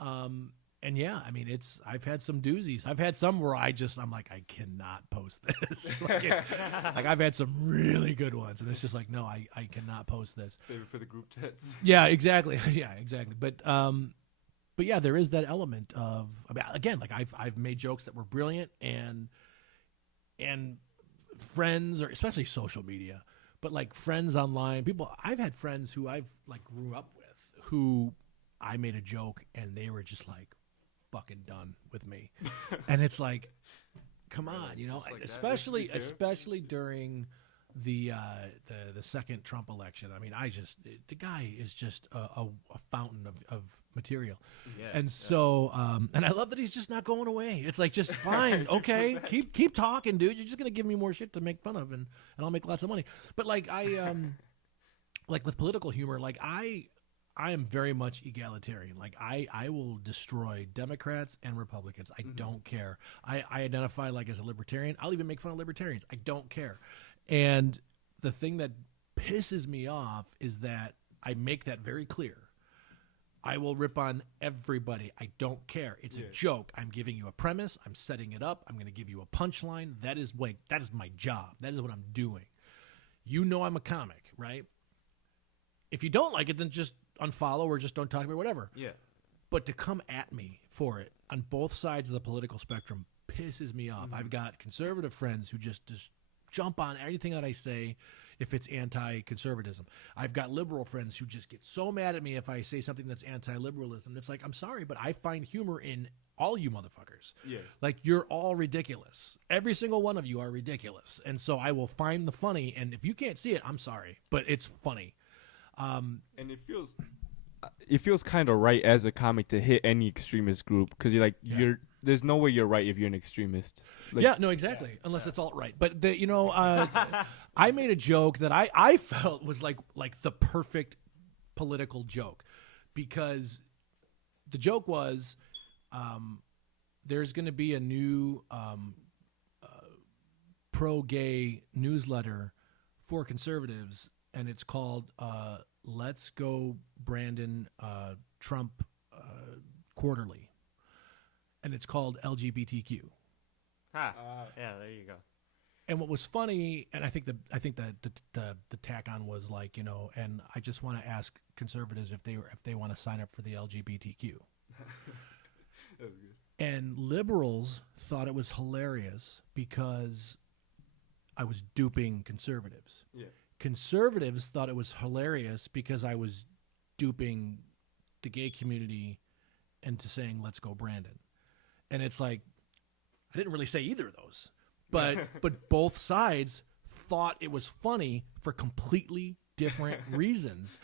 And yeah, I mean, I've had some doozies. I've had some where I'm like, I cannot post this. like I've had some really good ones, and it's just like, no, I cannot post this. Save it for the group chats. Yeah, exactly. Yeah, exactly. But yeah, there is that element of, I mean, again, like I've made jokes that were brilliant, and friends, or especially social media, but like friends online, people, I've had friends who I've like grew up with, who I made a joke and they were just like fucking done with me. And it's like, come on, like especially during the second Trump election. I mean, the guy is just a fountain of material. Yeah, and so, and I love that he's just not going away. It's like, just fine. Okay. Keep talking, dude. You're just going to give me more shit to make fun of, and I'll make lots of money. But like, like with political humor, like I am very much egalitarian. Like I will destroy Democrats and Republicans. I don't care. I identify like as a libertarian. I'll even make fun of libertarians. I don't care. And the thing that pisses me off is that I make that very clear. I will rip on everybody. I don't care. It's a joke. I'm giving you a premise. I'm setting it up. I'm going to give you a punchline. That is my job. That is what I'm doing. I'm a comic, right? If you don't like it, then just unfollow or just don't talk about it, whatever. Yeah. But to come at me for it on both sides of the political spectrum pisses me off. I've got conservative friends who just jump on anything that I say if it's anti-conservatism. I've got liberal friends who just get so mad at me if I say something that's anti-liberalism. It's like, I'm sorry, but I find humor in all you motherfuckers. Yeah. Like, you're all ridiculous. Every single one of you are ridiculous. And so I will find the funny, and if you can't see it, I'm sorry, but it's funny. And it feels kind of right as a comic to hit any extremist group, because you're like, there's no way you're right if you're an extremist. Like, yeah, no, exactly. Unless it's alt-right. But, I made a joke that I felt was like the perfect political joke, because the joke was there's going to be a new pro-gay newsletter for conservatives, and it's called Let's Go Brandon Trump Quarterly. And it's called LGBTQ. Yeah, there you go. And what was funny, and I think the tack on was like, and I just want to ask conservatives if they want to sign up for the LGBTQ. That was good. And liberals thought it was hilarious because I was duping conservatives. Yeah. Conservatives thought it was hilarious because I was duping the gay community into saying, let's go Brandon. And it's like, I didn't really say either of those, but both sides thought it was funny for completely different reasons.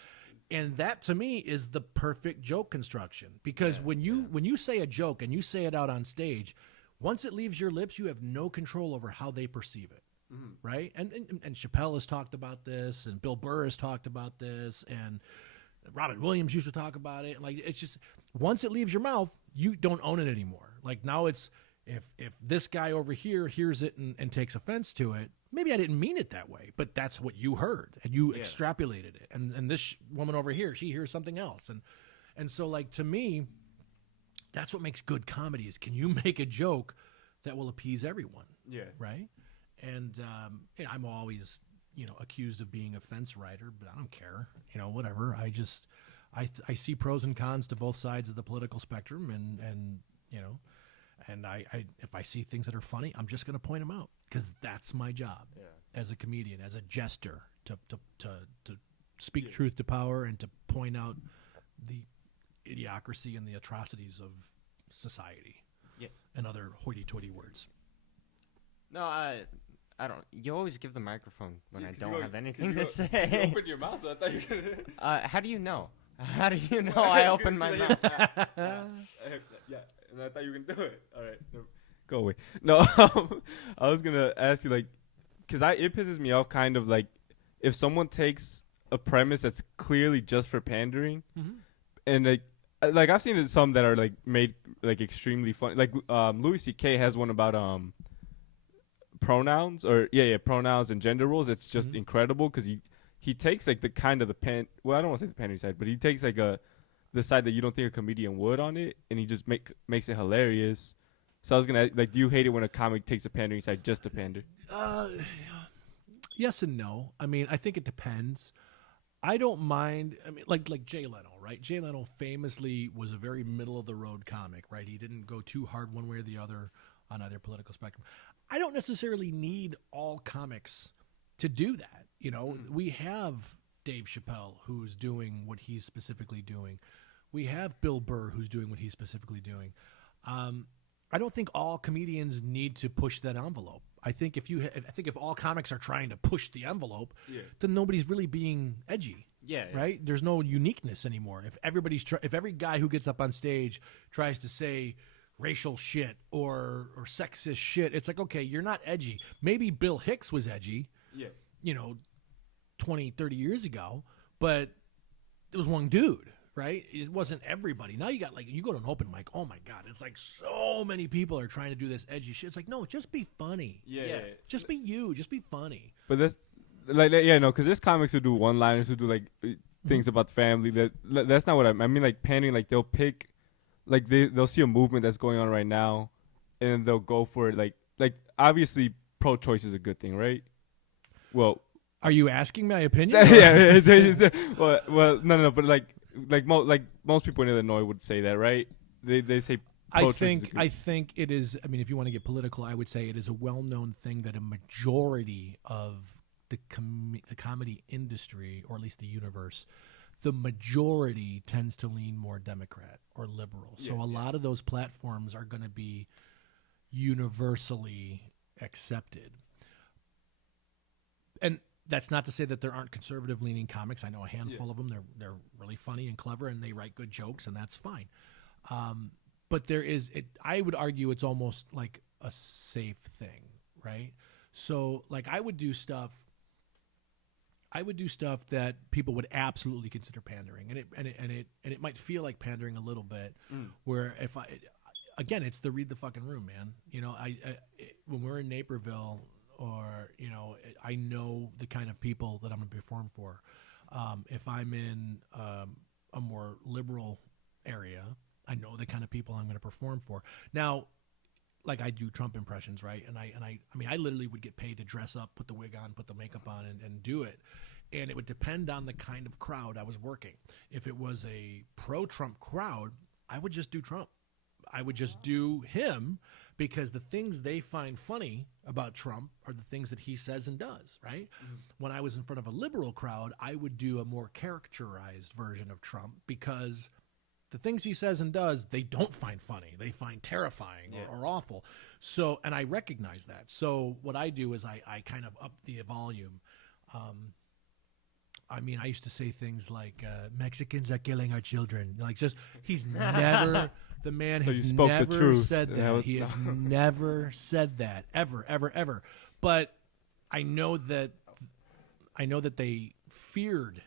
And that to me is the perfect joke construction, because when you say a joke and you say it out on stage, once it leaves your lips, you have no control over how they perceive it. Mm-hmm. Right. And Chappelle has talked about this, and Bill Burr has talked about this, and Robin Williams used to talk about it. Like, it's just, once it leaves your mouth, you don't own it anymore. Like, now it's, if this guy over here hears it and takes offense to it, maybe I didn't mean it that way, but that's what you heard, and you extrapolated it. And this woman over here, she hears something else. And so, like, to me, that's what makes good comedy, is can you make a joke that will appease everyone? Yeah. Right? And I'm always, accused of being a fence rider, but I don't care. Whatever. I see pros and cons to both sides of the political spectrum, and I if I see things that are funny, I'm just going to point them out, because that's my job as a comedian, as a jester, to speak truth to power and to point out the idiocracy and the atrocities of society and other hoity-toity words. No, I don't. You always give the microphone when I don't have anything to You say. opened your mouth. So I thought you were gonna... How do you know? How do you know I opened my mouth? Yeah, and I thought you were gonna do it. All right, no, go away. No, I was gonna ask you, like, because it pisses me off, kind of like, if someone takes a premise that's clearly just for pandering, and like I've seen some that are like made like extremely funny. Like Louis C.K. has one about pronouns, or pronouns and gender roles. It's just incredible, because he takes like the kind of the well, I don't want to say the pandering side, but he takes like the side that you don't think a comedian would on it, and he just makes it hilarious. So I was gonna, like, do you hate it when a comic takes a pandering side just to pander? Yes and no. I mean, I think it depends. I don't mind. I mean, like Jay Leno, right? Jay Leno famously was a very middle of the road comic, right? He didn't go too hard one way or the other on either political spectrum. I don't necessarily need all comics to do that. We have Dave Chappelle, who's doing what he's specifically doing. We have Bill Burr, who's doing what he's specifically doing. I don't think all comedians need to push that envelope. I think if all comics are trying to push the envelope, then nobody's really being edgy. Right? There's no uniqueness anymore. If every guy who gets up on stage tries to say racial shit or sexist shit, it's like, okay, you're not edgy. Maybe Bill Hicks was edgy, 20, 30 years ago, but it was one dude, right? It wasn't everybody. Now you got, like, you go to an open mic, oh my God, it's like so many people are trying to do this edgy shit. It's like, no, just be funny. Just be you. Just be funny. But that's, like, because there's comics who do one-liners, who do, like, things about family. That's not what I mean. Like, pandering, like, they'll pick, like, they'll see a movement that's going on right now, and they'll go for it. Like obviously, pro-choice is a good thing, right? Well, are you asking my opinion? well, no, but like most people in Illinois would say that, right? They say approach. I think it is. I mean, if you want to get political, I would say it is a well-known thing that a majority of the comedy industry, or at least the universe, the majority tends to lean more Democrat or liberal. So a lot of those platforms are going to be universally accepted. And that's not to say that there aren't conservative-leaning comics. I know a handful of them. They're really funny and clever, and they write good jokes, and that's fine. But there is, I would argue it's almost like a safe thing, right? So, like, I would do stuff that people would absolutely consider pandering, and it might feel like pandering a little bit. Where if again, it's the read the fucking room, man. You know, when we're in Naperville, or you know, I know the kind of people that I'm going to perform for. If I'm in a more liberal area, I know the kind of people I'm going to perform for. Now, like I do Trump impressions, right? And I mean, I literally would get paid to dress up, put the wig on, put the makeup on, and do it. And it would depend on the kind of crowd I was working. If it was a pro-Trump crowd, I would just do Trump. I would just do him, because the things they find funny about Trump are the things that he says and does, right? When I was in front of a liberal crowd, I would do a more characterized version of Trump, because the things he says and does, they don't find funny. They find terrifying or awful. So, and I recognize that. So what I do is I kind of up the volume. I mean, I used to say things like, Mexicans are killing our children. Like, just, he's never, the man So you has spoke the never truth. said that. He has never said that, ever, ever, ever. But I know that they feared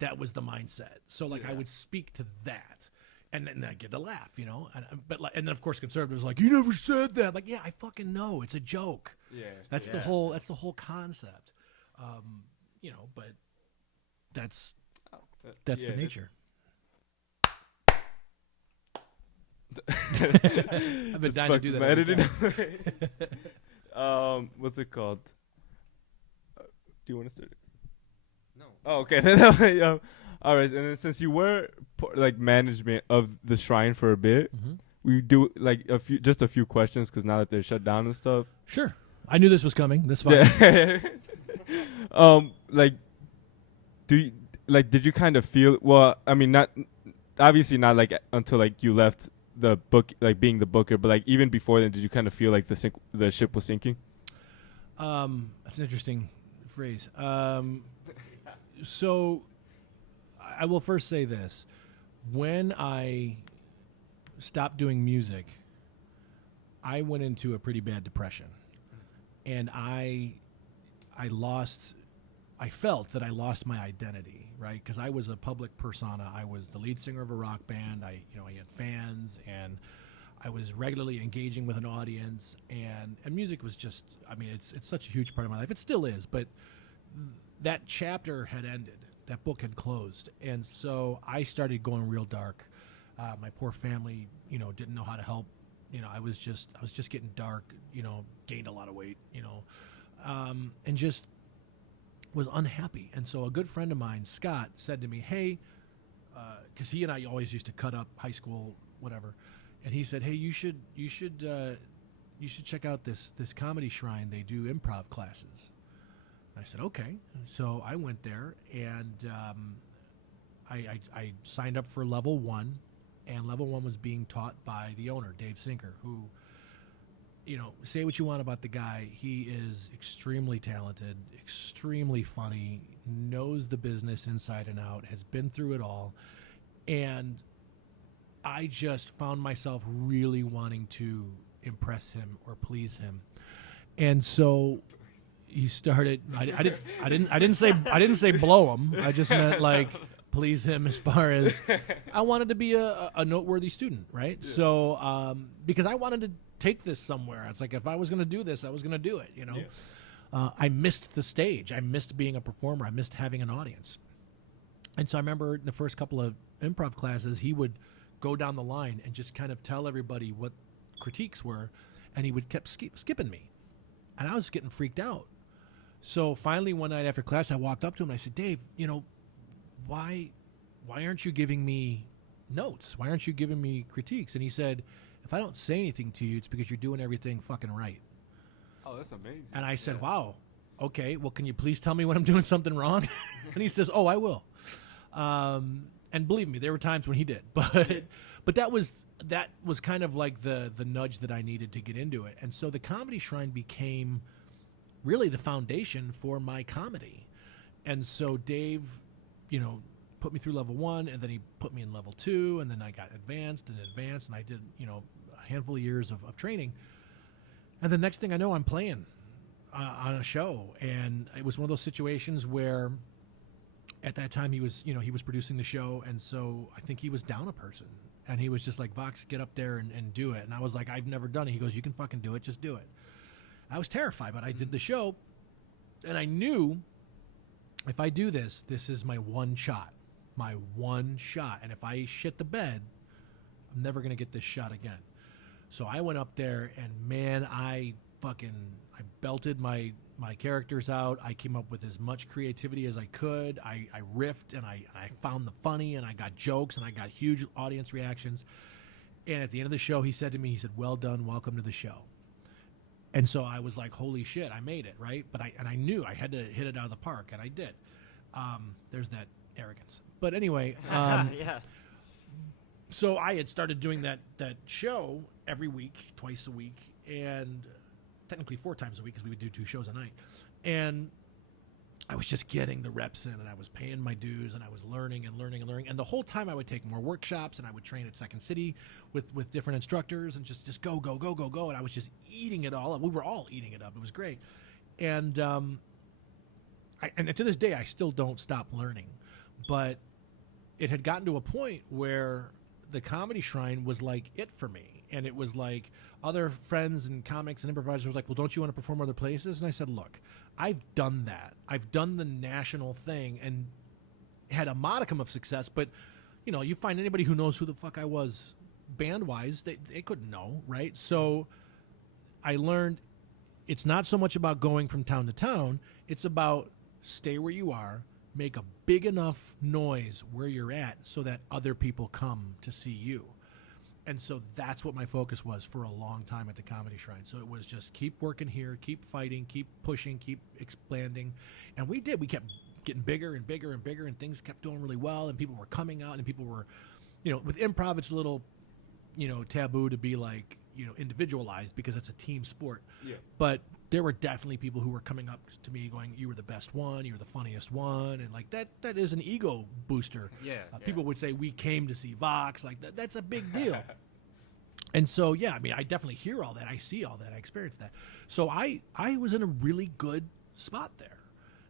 that was the mindset. So, like, I would speak to that, and then I get a laugh, you know. And then of course conservatives are like, you never said that. Like, yeah, I fucking know, it's a joke. Yeah, that's the whole concept. You know, but that's the nature. I've been dying to do that. What's it called? Do you want to start? No. Oh, okay. All right. And then since you were like management of the shrine for a bit, we do like a few questions, because now that they're shut down and stuff. Sure. I knew this was coming. That's fine. Like, did you kind of feel? Well, I mean, not obviously not like until like you left the book, like being the booker, but like even before then, did you kind of feel like the ship was sinking? That's an interesting phrase. So I will first say this. When I stopped doing music, I went into a pretty bad depression. And I felt that I lost my identity, right? Because I was a public persona. I was the lead singer of a rock band. I had fans, and I was regularly engaging with an audience. And music was just, I mean, it's such a huge part of my life. It still is, but that chapter had ended. That book had closed. And so I started going real dark. My poor family, didn't know how to help. I was just getting dark, gained a lot of weight, and just was unhappy. And so a good friend of mine, Scott, said to me, hey, because he and I always used to cut up high school, whatever. And he said, hey, you should check out this comedy shrine. They do improv classes. I said, okay. So I went there, and I signed up for level 1, and level 1 was being taught by the owner, Dave Sinker, who, say what you want about the guy. He is extremely talented, extremely funny, knows the business inside and out, has been through it all. And I just found myself really wanting to impress him or please him. And so he started, I didn't say blow him. I just meant like please him, as far as I wanted to be a noteworthy student, right? Yeah. So because I wanted to take this somewhere. It's like, if I was going to do this, I was going to do it, Yeah. I missed the stage. I missed being a performer. I missed having an audience. And so I remember the first couple of improv classes, he would go down the line and just kind of tell everybody what critiques were, and he would keep skipping me. And I was getting freaked out. So finally one night after class, I walked up to him and I said, Dave, why aren't you giving me notes? Why aren't you giving me critiques? And he said, if I don't say anything to you, it's because you're doing everything fucking right. Oh, that's amazing. And I said, wow, okay, well, can you please tell me when I'm doing something wrong? And he says, oh, I will. And believe me, there were times when he did. But that was kind of like the nudge that I needed to get into it. And so the Comedy Shrine became really the foundation for my comedy. And so Dave, put me through level 1, and then he put me in level 2, and then I got advanced, and I did, a handful of years of training. And the next thing I know, I'm playing on a show. And it was one of those situations where at that time he was producing the show. And so I think he was down a person. And he was just like, Vox, get up there and do it. And I was like, I've never done it. He goes, you can fucking do it. Just do it. I was terrified, but I did the show. And I knew if I do this, this is my one shot. My one shot. And if I shit the bed, I'm never going to get this shot again. So I went up there, and man, I belted my characters out. I came up with as much creativity as I could. I riffed, and I found the funny, and I got jokes, and I got huge audience reactions. And at the end of the show, he said to me, well done, welcome to the show. And so I was like, holy shit, I made it, right? But I knew I had to hit it out of the park, and I did. There's that arrogance. But anyway, yeah. So I had started doing that show every week, twice a week, and technically 4 times a week because we would do 2 shows a night. And I was just getting the reps in, and I was paying my dues, and I was learning and learning and learning. And the whole time I would take more workshops, and I would train at Second City with different instructors, and just go. And I was just eating it all up. We were all eating it up. It was great. And and to this day, I still don't stop learning. But it had gotten to a point where the Comedy Shrine was like it for me. And it was like other friends and comics and improvisers were like, well, don't you want to perform other places? And I said, look, I've done that. I've done the national thing and had a modicum of success. But, you find anybody who knows who the fuck I was band-wise, they couldn't know, right? So I learned it's not so much about going from town to town. It's about stay where you are, make a big enough noise where you're at so that other people come to see you. And so that's what my focus was for a long time at the Comedy Shrine. So it was just keep working here, keep fighting, keep pushing, keep expanding. And we did. We kept getting bigger and bigger and bigger, and things kept doing really well, and people were coming out, and people were, with improv, it's a little, taboo to be like, individualized because it's a team sport. Yeah. But there were definitely people who were coming up to me going, you were the best one, you were the funniest one. And like that is an ego booster. Yeah. People would say, we came to see Vox. Like that's a big deal. And so, yeah, I mean, I definitely hear all that. I see all that. I experience that. So I was in a really good spot there.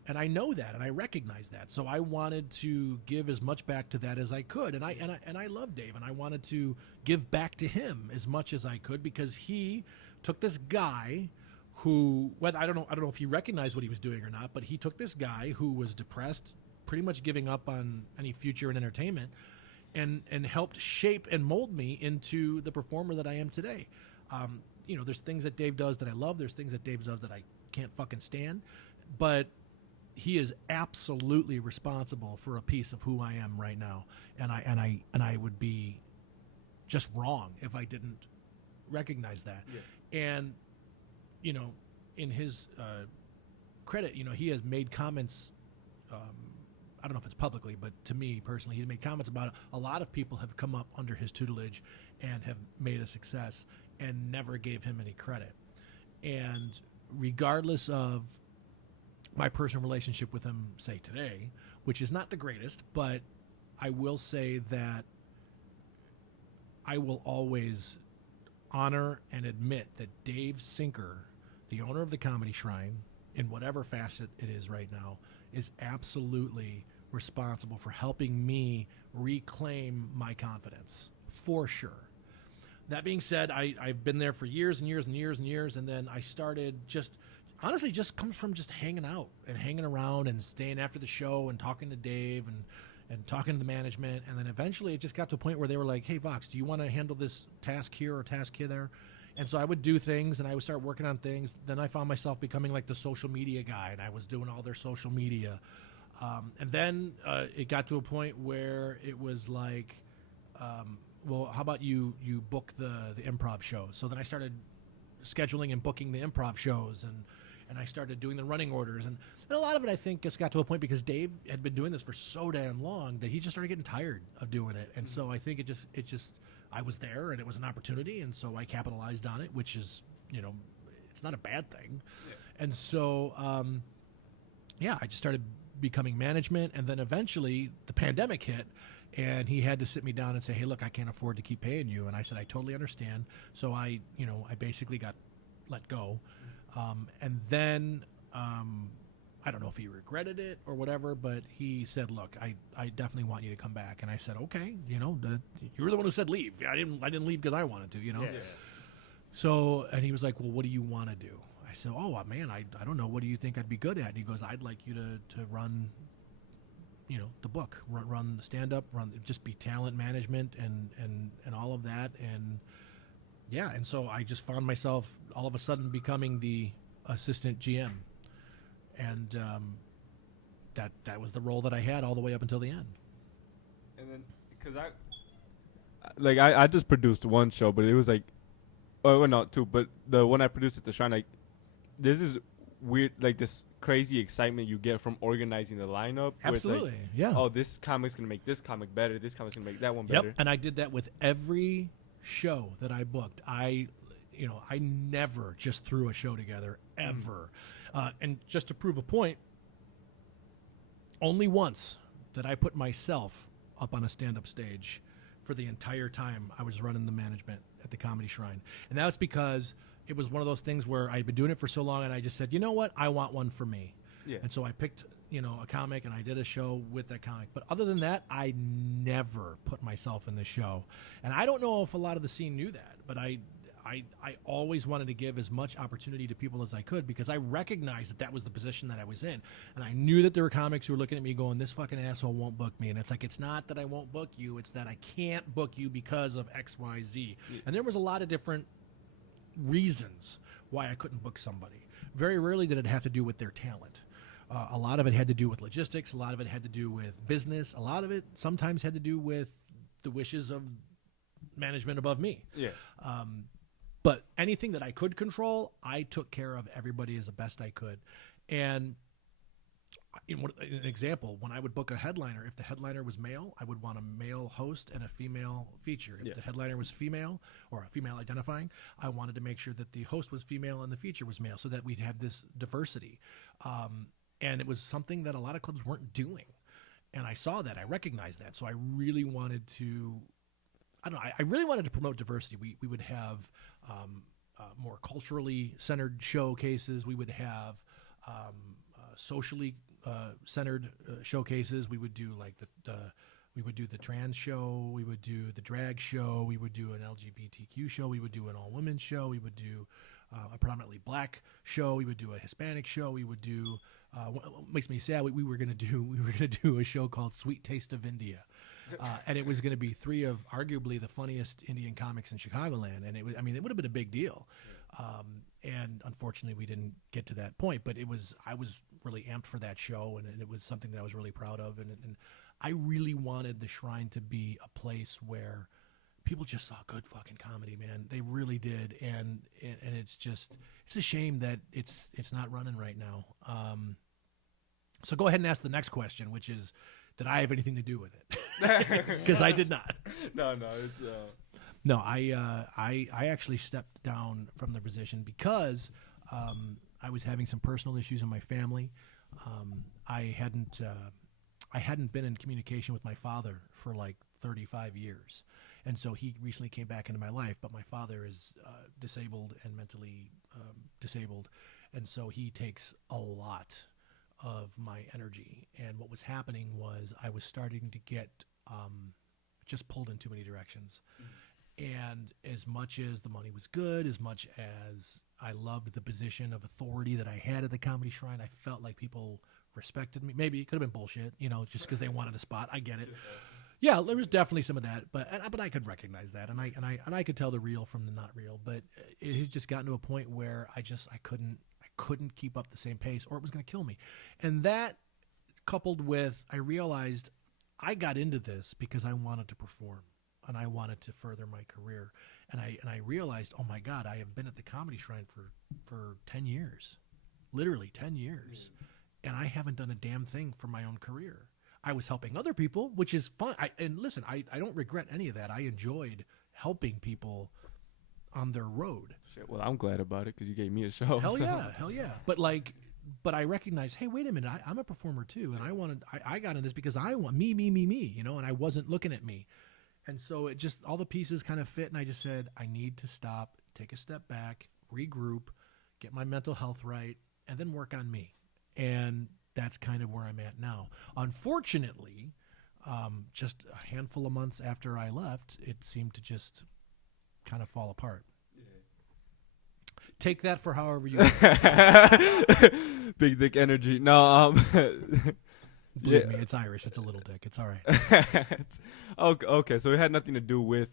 And I know that, and I recognize that. So I wanted to give as much back to that as I could. And I love Dave, and I wanted to give back to him as much as I could because he took this guy who, whether I don't know if he recognized what he was doing or not, but he took this guy who was depressed, pretty much giving up on any future in entertainment, and helped shape and mold me into the performer that I am today. There's things that Dave does that I love. There's things that Dave does that I can't fucking stand, but he is absolutely responsible for a piece of who I am right now, and I would be just wrong if I didn't recognize that. Yeah. And in his credit, he has made comments. I don't know if it's publicly, but to me personally, he's made comments about it. A lot of people have come up under his tutelage and have made a success and never gave him any credit. And regardless of my personal relationship with him, say today, which is not the greatest, but I will say that I will always honor and admit that Dave Sinker, the owner of the Comedy Shrine, in whatever facet it is right now, is absolutely responsible for helping me reclaim my confidence, for sure. That being said, I've been there for years and years and years and years, and then I started honestly just comes from just hanging out and hanging around and staying after the show and talking to Dave and talking to the management. And then eventually it just got to a point where they were like, hey, Vox, do you want to handle this task here or task here there? And so I would do things, and I would start working on things. Then I found myself becoming like the social media guy, and I was doing all their social media. And then it got to a point where it was like, well, how about you book the improv shows? So then I started scheduling and booking the improv shows, and I started doing the running orders, and a lot of it I think just got to a point because Dave had been doing this for so damn long that he just started getting tired of doing it, and so I think it just I was there and it was an opportunity, and so I capitalized on it, which is, you know, it's not a bad thing. And so I just started becoming management, and then eventually the pandemic hit, and he had to sit me down and say, hey, look, I can't afford to keep paying you. And I said, I totally understand. So I basically got let go. And then I don't know if he regretted it or whatever, but he said, look, I definitely want you to come back. And I said, okay, you know, you were the one who said leave. I didn't leave because I wanted to, you know. Yeah. So, and he was like, well, what do you want to do? I said, oh, man, I don't know. What do you think I'd be good at? And he goes, I'd like you to run, you know, the book, run stand-up, just be talent management and all of that. And, yeah, and so I just found myself all of a sudden becoming the assistant GM. And that was the role that I had all the way up until the end. And then, because I just produced one show, but it was like, oh, well, not two, but the one I produced at the Shrine, like, this is weird, like this crazy excitement you get from organizing the lineup. Absolutely, like, yeah. Oh, this comic's gonna make this comic better. This comic's gonna make that one better. Yep, and I did that with every show that I booked. I never just threw a show together ever. And just to prove a point, only once did I put myself up on a stand-up stage for the entire time I was running the management at the Comedy Shrine. And that's because it was one of those things where I'd been doing it for so long, and I just said, you know what, I want one for me. Yeah. And so I picked, you know, a comic, and I did a show with that comic. But other than that, I never put myself in the show. And I don't know if a lot of the scene knew that, but I always wanted to give as much opportunity to people as I could, because I recognized that was the position that I was in. And I knew that there were comics who were looking at me going, this fucking asshole won't book me. And it's like, it's not that I won't book you, it's that I can't book you because of X, Y, Z. Yeah. And there was a lot of different reasons why I couldn't book somebody. Very rarely did it have to do with their talent. A lot of it had to do with logistics. A lot of it had to do with business. A lot of it sometimes had to do with the wishes of management above me. Yeah. But anything that I could control, I took care of everybody as the best I could. And an example, when I would book a headliner, if the headliner was male, I would want a male host and a female feature. If the headliner was female or a female identifying, I wanted to make sure that the host was female and the feature was male, so that we'd have this diversity. And it was something that a lot of clubs weren't doing. And I saw that. I recognized that. So I really wanted to, I really wanted to promote diversity. We would have more culturally centered showcases. We would have socially centered showcases. We would do like we would do the trans show. We would do the drag show. We would do an LGBTQ show. We would do an all women show. We would do a predominantly black show. We would do a Hispanic show. We would do what makes me sad. We were gonna do a show called Sweet Taste of India. And it was going to be three of arguably the funniest Indian comics in Chicagoland, and it would have been a big deal. And unfortunately, we didn't get to that point. But I was really amped for that show, and it was something that I was really proud of. And I really wanted the Shrine to be a place where people just saw good fucking comedy, man. They really did, and it's a shame that it's not running right now. So go ahead and ask the next question, which is, did I have anything to do with it? Because I did not. No, it's. No, I actually stepped down from the position because I was having some personal issues in my family. I hadn't been in communication with my father for like 35 years, and so he recently came back into my life. But my father is disabled and mentally disabled, and so he takes a lot of my energy. And what was happening was I was starting to get just pulled in too many directions. And as much as the money was good, as much as I loved the position of authority that I had at the Comedy Shrine, I felt like people respected me. Maybe it could have been bullshit, just because they wanted a spot. I get it. Yeah, there was definitely some of that, but I could recognize that, and I could tell the real from the not real. But it had just gotten to a point where I couldn't keep up the same pace, or it was going to kill me. And that, coupled with, I realized I got into this because I wanted to perform. and I wanted to further my career. And I realized, oh my God, I have been at the Comedy Shrine for 10 years, literally 10 years, and I haven't done a damn thing for my own career. I was helping other people, which is fun. And listen, I don't regret any of that. I enjoyed helping people on their road. Shit, well, I'm glad about it because you gave me a show. Hell so. yeah, hell yeah. But I recognize, hey, wait a minute, I'm a performer too, and I got in this because I want me, and I wasn't looking at me. And so it just, all the pieces kind of fit, and I just said, I need to stop, take a step back, regroup, get my mental health right, and then work on me. And that's kind of where I'm at now. Unfortunately, just a handful of months after I left, it seemed to just kind of fall apart. Take that for however you want. Big dick energy. No, Believe me, it's Irish. It's a little dick. It's all right. okay, so it had nothing to do with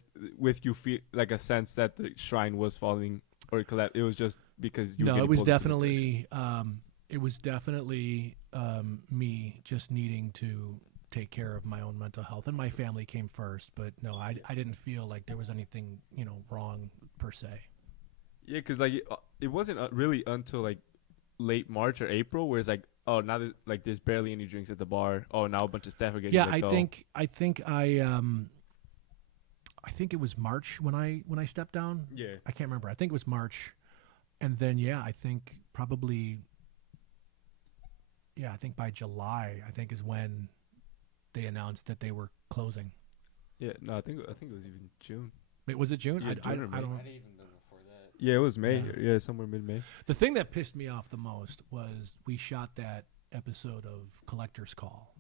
you feel like a sense that the shrine was falling or collapsed. It was just because you. No, were it was pulled into the definitely me just needing to take care of my own mental health, and my family came first. But no, I didn't feel like there was anything wrong per se. Yeah, because like it wasn't really until like late March or April where it's like, oh, now there's barely any drinks at the bar. Oh, now a bunch of staff are getting let go. I think it was March when I stepped down. Yeah, I can't remember. I think it was March, and then I think probably I think by July is when they announced that they were closing. Yeah, no, I think it was even June. Wait, was it June? Yeah, I June or May. don't. Might have even been before that. Yeah, it was May. Yeah, somewhere mid-May. The thing that pissed me off the most was we shot that episode of Collector's Call,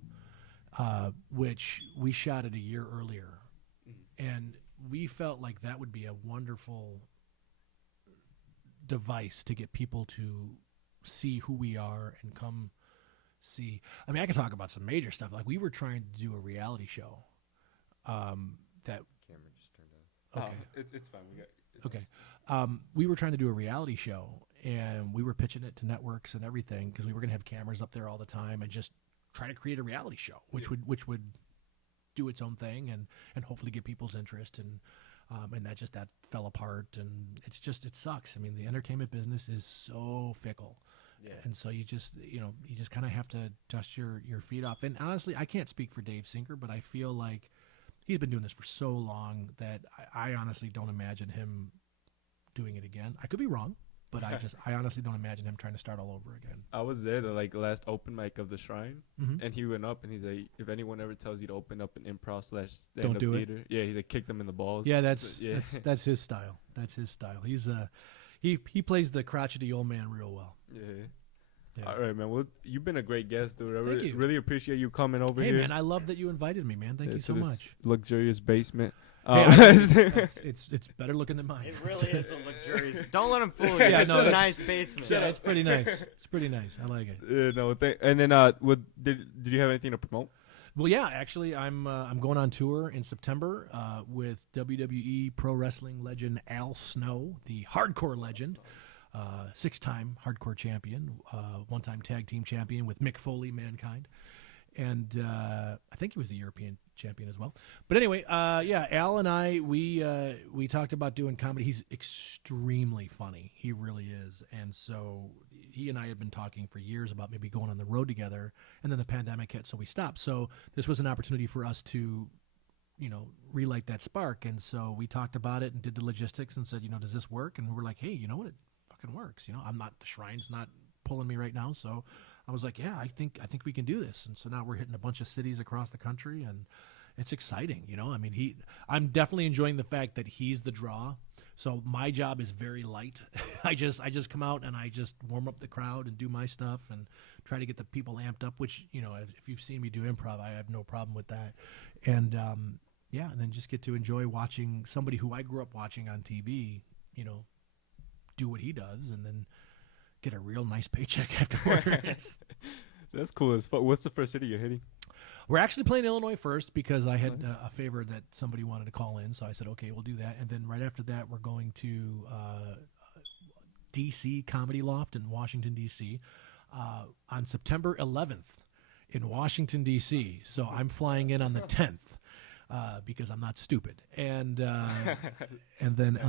which we shot it a year earlier. And we felt like that would be a wonderful device to get people to see who we are and come see. I mean, I could talk about some major stuff. Like, we were trying to do a reality show. That Camera just turned on. okay. Oh, it's fine. Okay. We were trying to do a reality show, and we were pitching it to networks and everything because we were going to have cameras up there all the time and just try to create a reality show, which would do its own thing and hopefully get people's interest. And that fell apart, and it sucks. I mean, the entertainment business is so fickle. Yeah. And so you just kind of have to dust your feet off. And honestly, I can't speak for Dave Sinker, but I feel like he's been doing this for so long that I honestly don't imagine him doing it again. I could be wrong, but I honestly don't imagine him trying to start all over again. I was there the last open mic of the Shrine, and he went up and he's like, if anyone ever tells you to open up an improv / stand-up theater, he's like, kick them in the balls. Yeah, that's his style. That's his style. He's he plays the crotchety old man real well. Yeah. All right, man. Well, you've been a great guest, dude. Thank you. Really appreciate you coming over here. Hey, man, I love that you invited me, man. Thank you so much. Luxurious basement. It's better looking than mine. It really is a luxurious. Don't let him fool you. Yeah, It's no, a nice basement. Yeah, it's pretty nice. It's pretty nice. I like it. And then, did you have anything to promote? Well, yeah, actually, I'm going on tour in September with WWE Pro Wrestling legend Al Snow, the hardcore legend, 6-time hardcore champion, 1-time tag team champion with Mick Foley, Mankind, and I think he was the European champion as well. But anyway, Al and I, we talked about doing comedy. He's extremely funny. He really is. And so he and I had been talking for years about maybe going on the road together, and then the pandemic hit, so we stopped. So this was an opportunity for us to, relight that spark. And so we talked about it and did the logistics and said, does this work? And we were like, hey, you know what? It fucking works. The Shrine's not pulling me right now. So I was like, yeah, I think we can do this. And so now we're hitting a bunch of cities across the country, and it's exciting. I mean, I'm definitely enjoying the fact that he's the draw. So my job is very light. I just come out and I just warm up the crowd and do my stuff and try to get the people amped up, which, if you've seen me do improv, I have no problem with that. And, and then just get to enjoy watching somebody who I grew up watching on TV, do what he does, and then get a real nice paycheck afterwards. That's cool as fuck. What's the first city you're hitting? We're actually playing Illinois first because I had a favor that somebody wanted to call in, so I said, okay, we'll do that. And then right after that, we're going to D.C. Comedy Loft in Washington, D.C. On September 11th in Washington, D.C. So I'm flying in on the 10th. because I'm not stupid. And then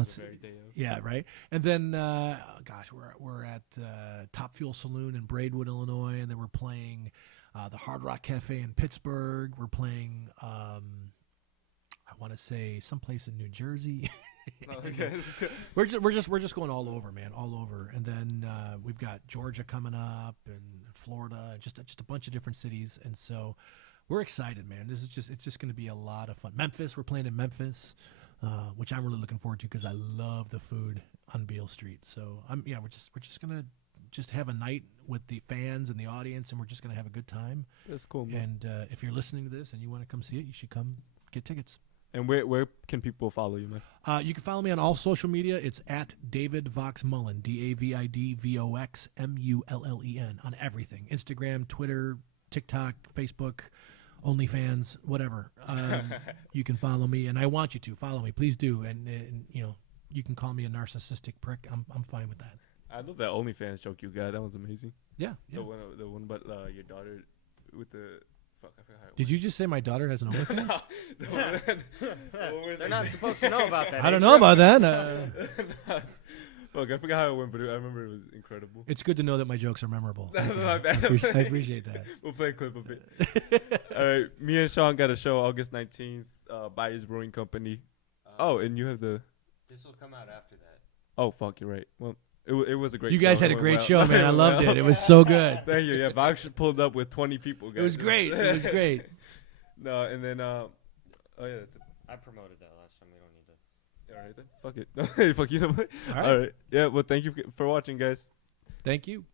yeah, right. And then gosh, we're at Top Fuel Saloon in Braidwood, Illinois, and then we're playing the Hard Rock Cafe in Pittsburgh. We're playing I want to say someplace in New Jersey. we're just going all over, man, all over. And then we've got Georgia coming up, and Florida, just a bunch of different cities. And so we're excited, man. It's just going to be a lot of fun. Memphis, we're playing in Memphis, which I'm really looking forward to because I love the food on Beale Street. So we're just gonna have a night with the fans and the audience, and we're just gonna have a good time. That's cool, man. And if you're listening to this and you want to come see it, you should come get tickets. And where can people follow you, man? You can follow me on all social media. It's at David VoX Mullen, DavidVox Mullen, on everything. Instagram, Twitter, TikTok, Facebook, OnlyFans, whatever. You can follow me, and I want you to follow me. Please do. And you can call me a narcissistic prick. I'm fine with that. I love that OnlyFans joke you got. That was amazing. Yeah. The one about your daughter with the. Fuck, I forgot how it Did you just say my daughter has an OnlyFans? They're not supposed to know about that. I don't know about that. Look, I forgot how it went, but I remember it was incredible. It's good to know that my jokes are memorable. I appreciate that. We'll play a clip of it. All right, me and Sean got a show August 19th, Byers Brewing Company. And you have the... This will come out after that. Oh, fuck, you're right. Well, it was a great show. You guys had a great show, man. I loved it. It was so good. Thank you. Yeah, Vox pulled up with 20 people, guys. It was great. It was great. No, and then... oh, yeah, that's it. I promoted that last time. We don't need to... All right, then. Fuck it. Fuck you. All right. Yeah, well, thank you for watching, guys. Thank you.